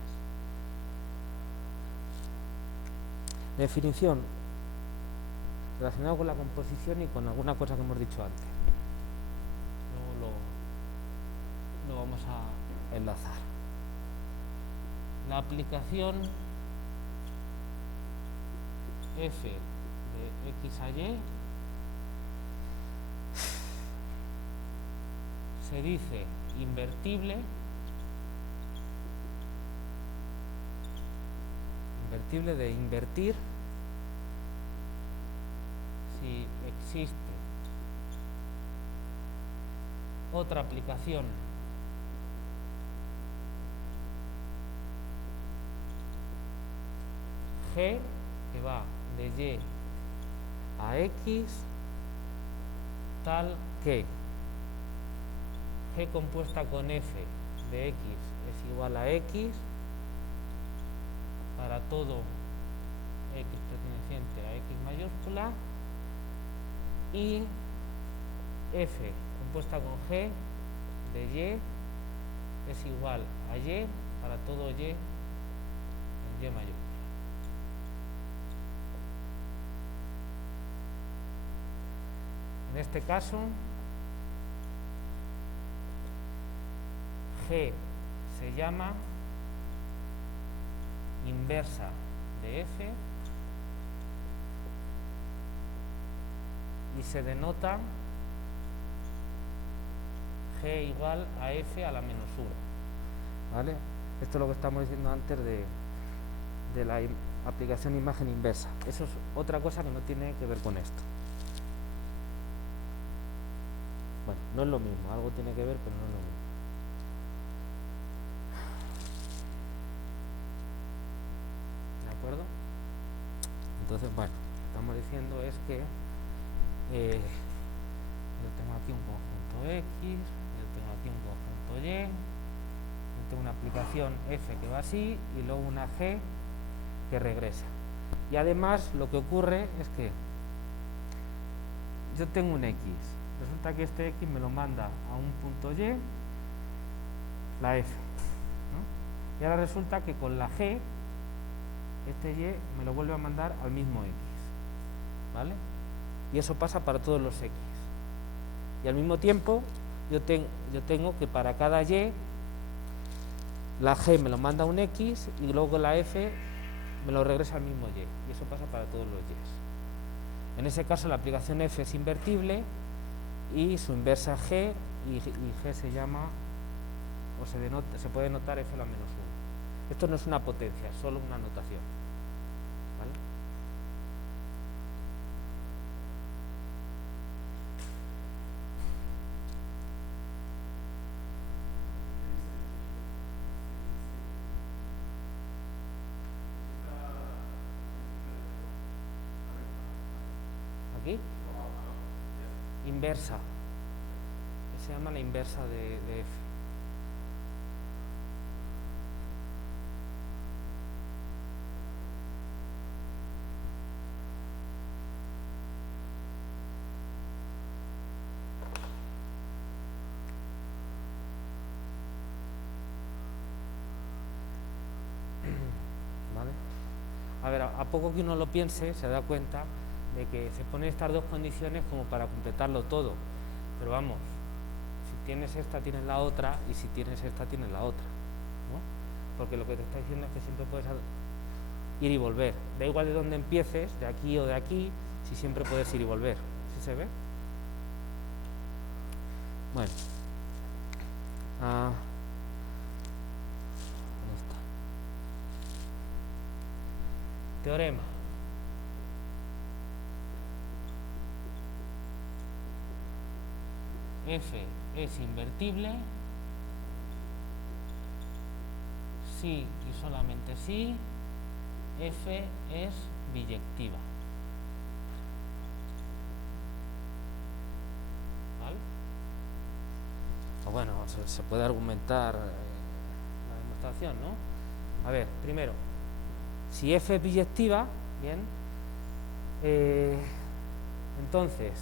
Definición relacionada con la composición y con alguna cosa que hemos dicho antes. Luego lo vamos a enlazar. La aplicación f de x a y se dice invertible de invertir si existe otra aplicación g que va de y a x tal que g compuesta con f de x es igual a x para todo x perteneciente a x mayúscula y f compuesta con g de y es igual a y para todo y Y mayúscula. En este caso, G se llama inversa de F y se denota G igual a F a la menos 1. ¿Vale? Esto es lo que estamos diciendo antes de la aplicación imagen inversa. Eso es otra cosa que no tiene que ver con esto. Bueno, no es lo mismo, algo tiene que ver, pero no es lo mismo. ¿De acuerdo? Entonces, bueno, lo que estamos diciendo es que yo tengo aquí un conjunto X, yo tengo aquí un conjunto Y, yo tengo una aplicación F que va así y luego una G que regresa. Y además lo que ocurre es que yo tengo un X, resulta que este X me lo manda a un punto Y, la F, ¿no? Y ahora resulta que con la G este Y me lo vuelve a mandar al mismo X, ¿vale? Y eso pasa para todos los X. Y al mismo tiempo yo tengo que para cada Y la G me lo manda a un X y luego la F me lo regresa al mismo Y. Y eso pasa para todos los Y. En ese caso la aplicación F es invertible y su inversa G, y G se llama, o se puede notar F a la menos 1. Esto no es una potencia, es solo una notación. ¿Vale? Aquí, inversa, se llama la inversa de F. ¿Vale? A ver, a poco que uno lo piense, se da cuenta de que se ponen estas dos condiciones como para completarlo todo, pero vamos, si tienes esta tienes la otra, y si tienes esta tienes la otra, ¿no? Porque lo que te está diciendo es que siempre puedes ir y volver, da igual de dónde empieces, de aquí o de aquí, si siempre puedes ir y volver. ¿Sí se ve? Bueno, ¿dónde está? Teorema. F es invertible si y solamente si F es biyectiva. ¿Vale? Pues bueno, se puede argumentar la demostración, ¿no? A ver, primero, si F es biyectiva, bien, entonces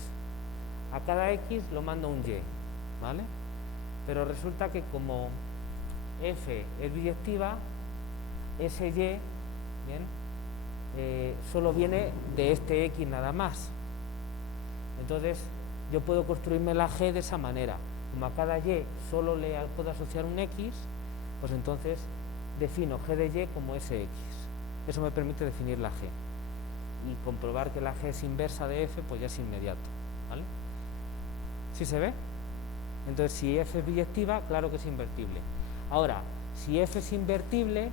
a cada X lo mando un Y, ¿vale? Pero resulta que como F es biyectiva, ese Y, bien, solo viene de este X nada más. Entonces yo puedo construirme la G de esa manera. Como a cada Y solo le puedo asociar un X, pues entonces defino G de Y como ese X. Eso me permite definir la G. Y comprobar que la G es inversa de F, pues ya es inmediato, ¿vale? ¿Sí se ve? Entonces, si F es biyectiva, claro que es invertible. Ahora, si F es invertible,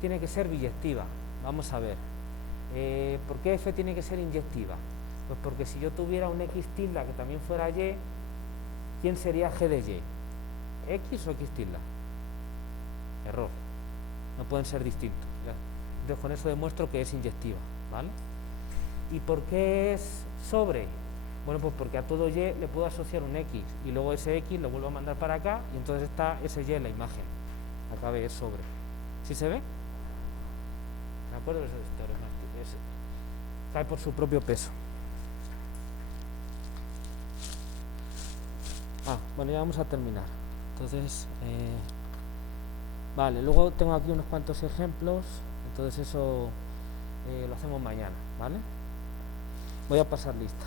tiene que ser biyectiva. Vamos a ver. ¿Por qué F tiene que ser inyectiva? Pues porque si yo tuviera un X tilde que también fuera Y, ¿quién sería G de Y? ¿X o X tilde? Error. No pueden ser distintos. ¿Ya? Entonces, con eso demuestro que es inyectiva, ¿vale? ¿Y por qué es sobre? Bueno, pues porque a todo Y le puedo asociar un X y luego ese X lo vuelvo a mandar para acá y entonces está ese Y en la imagen. Acá es sobre. ¿Sí se ve? ¿De acuerdo? Eso es teorema. Cae por su propio peso. Bueno, ya vamos a terminar. Entonces, Vale, luego tengo aquí unos cuantos ejemplos, entonces eso lo hacemos mañana, ¿vale? Voy a pasar lista.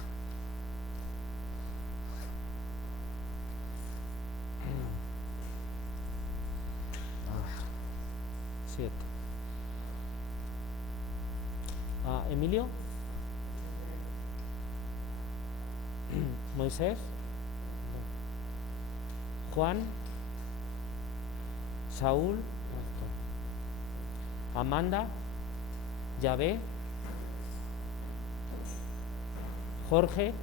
A ver, 7. Emilio. Moisés. Juan. Saúl. Amanda. Yahvé. Jorge.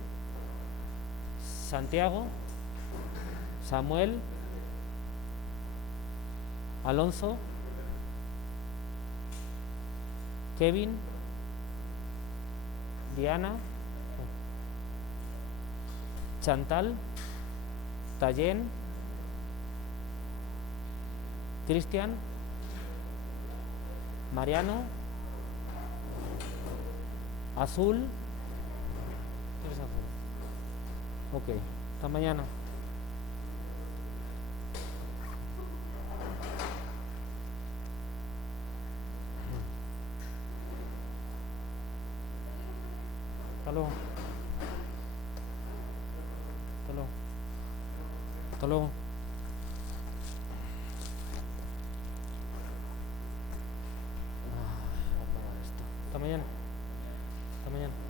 Santiago. Samuel. Alonso. Kevin. Diana. Chantal. Tayen. Cristian. Mariano. Azul. ¿Qué es azul? Ok, hasta mañana. Hasta luego. Hasta luego. Hasta luego. Voy a apagar esto. Hasta mañana. Hasta mañana.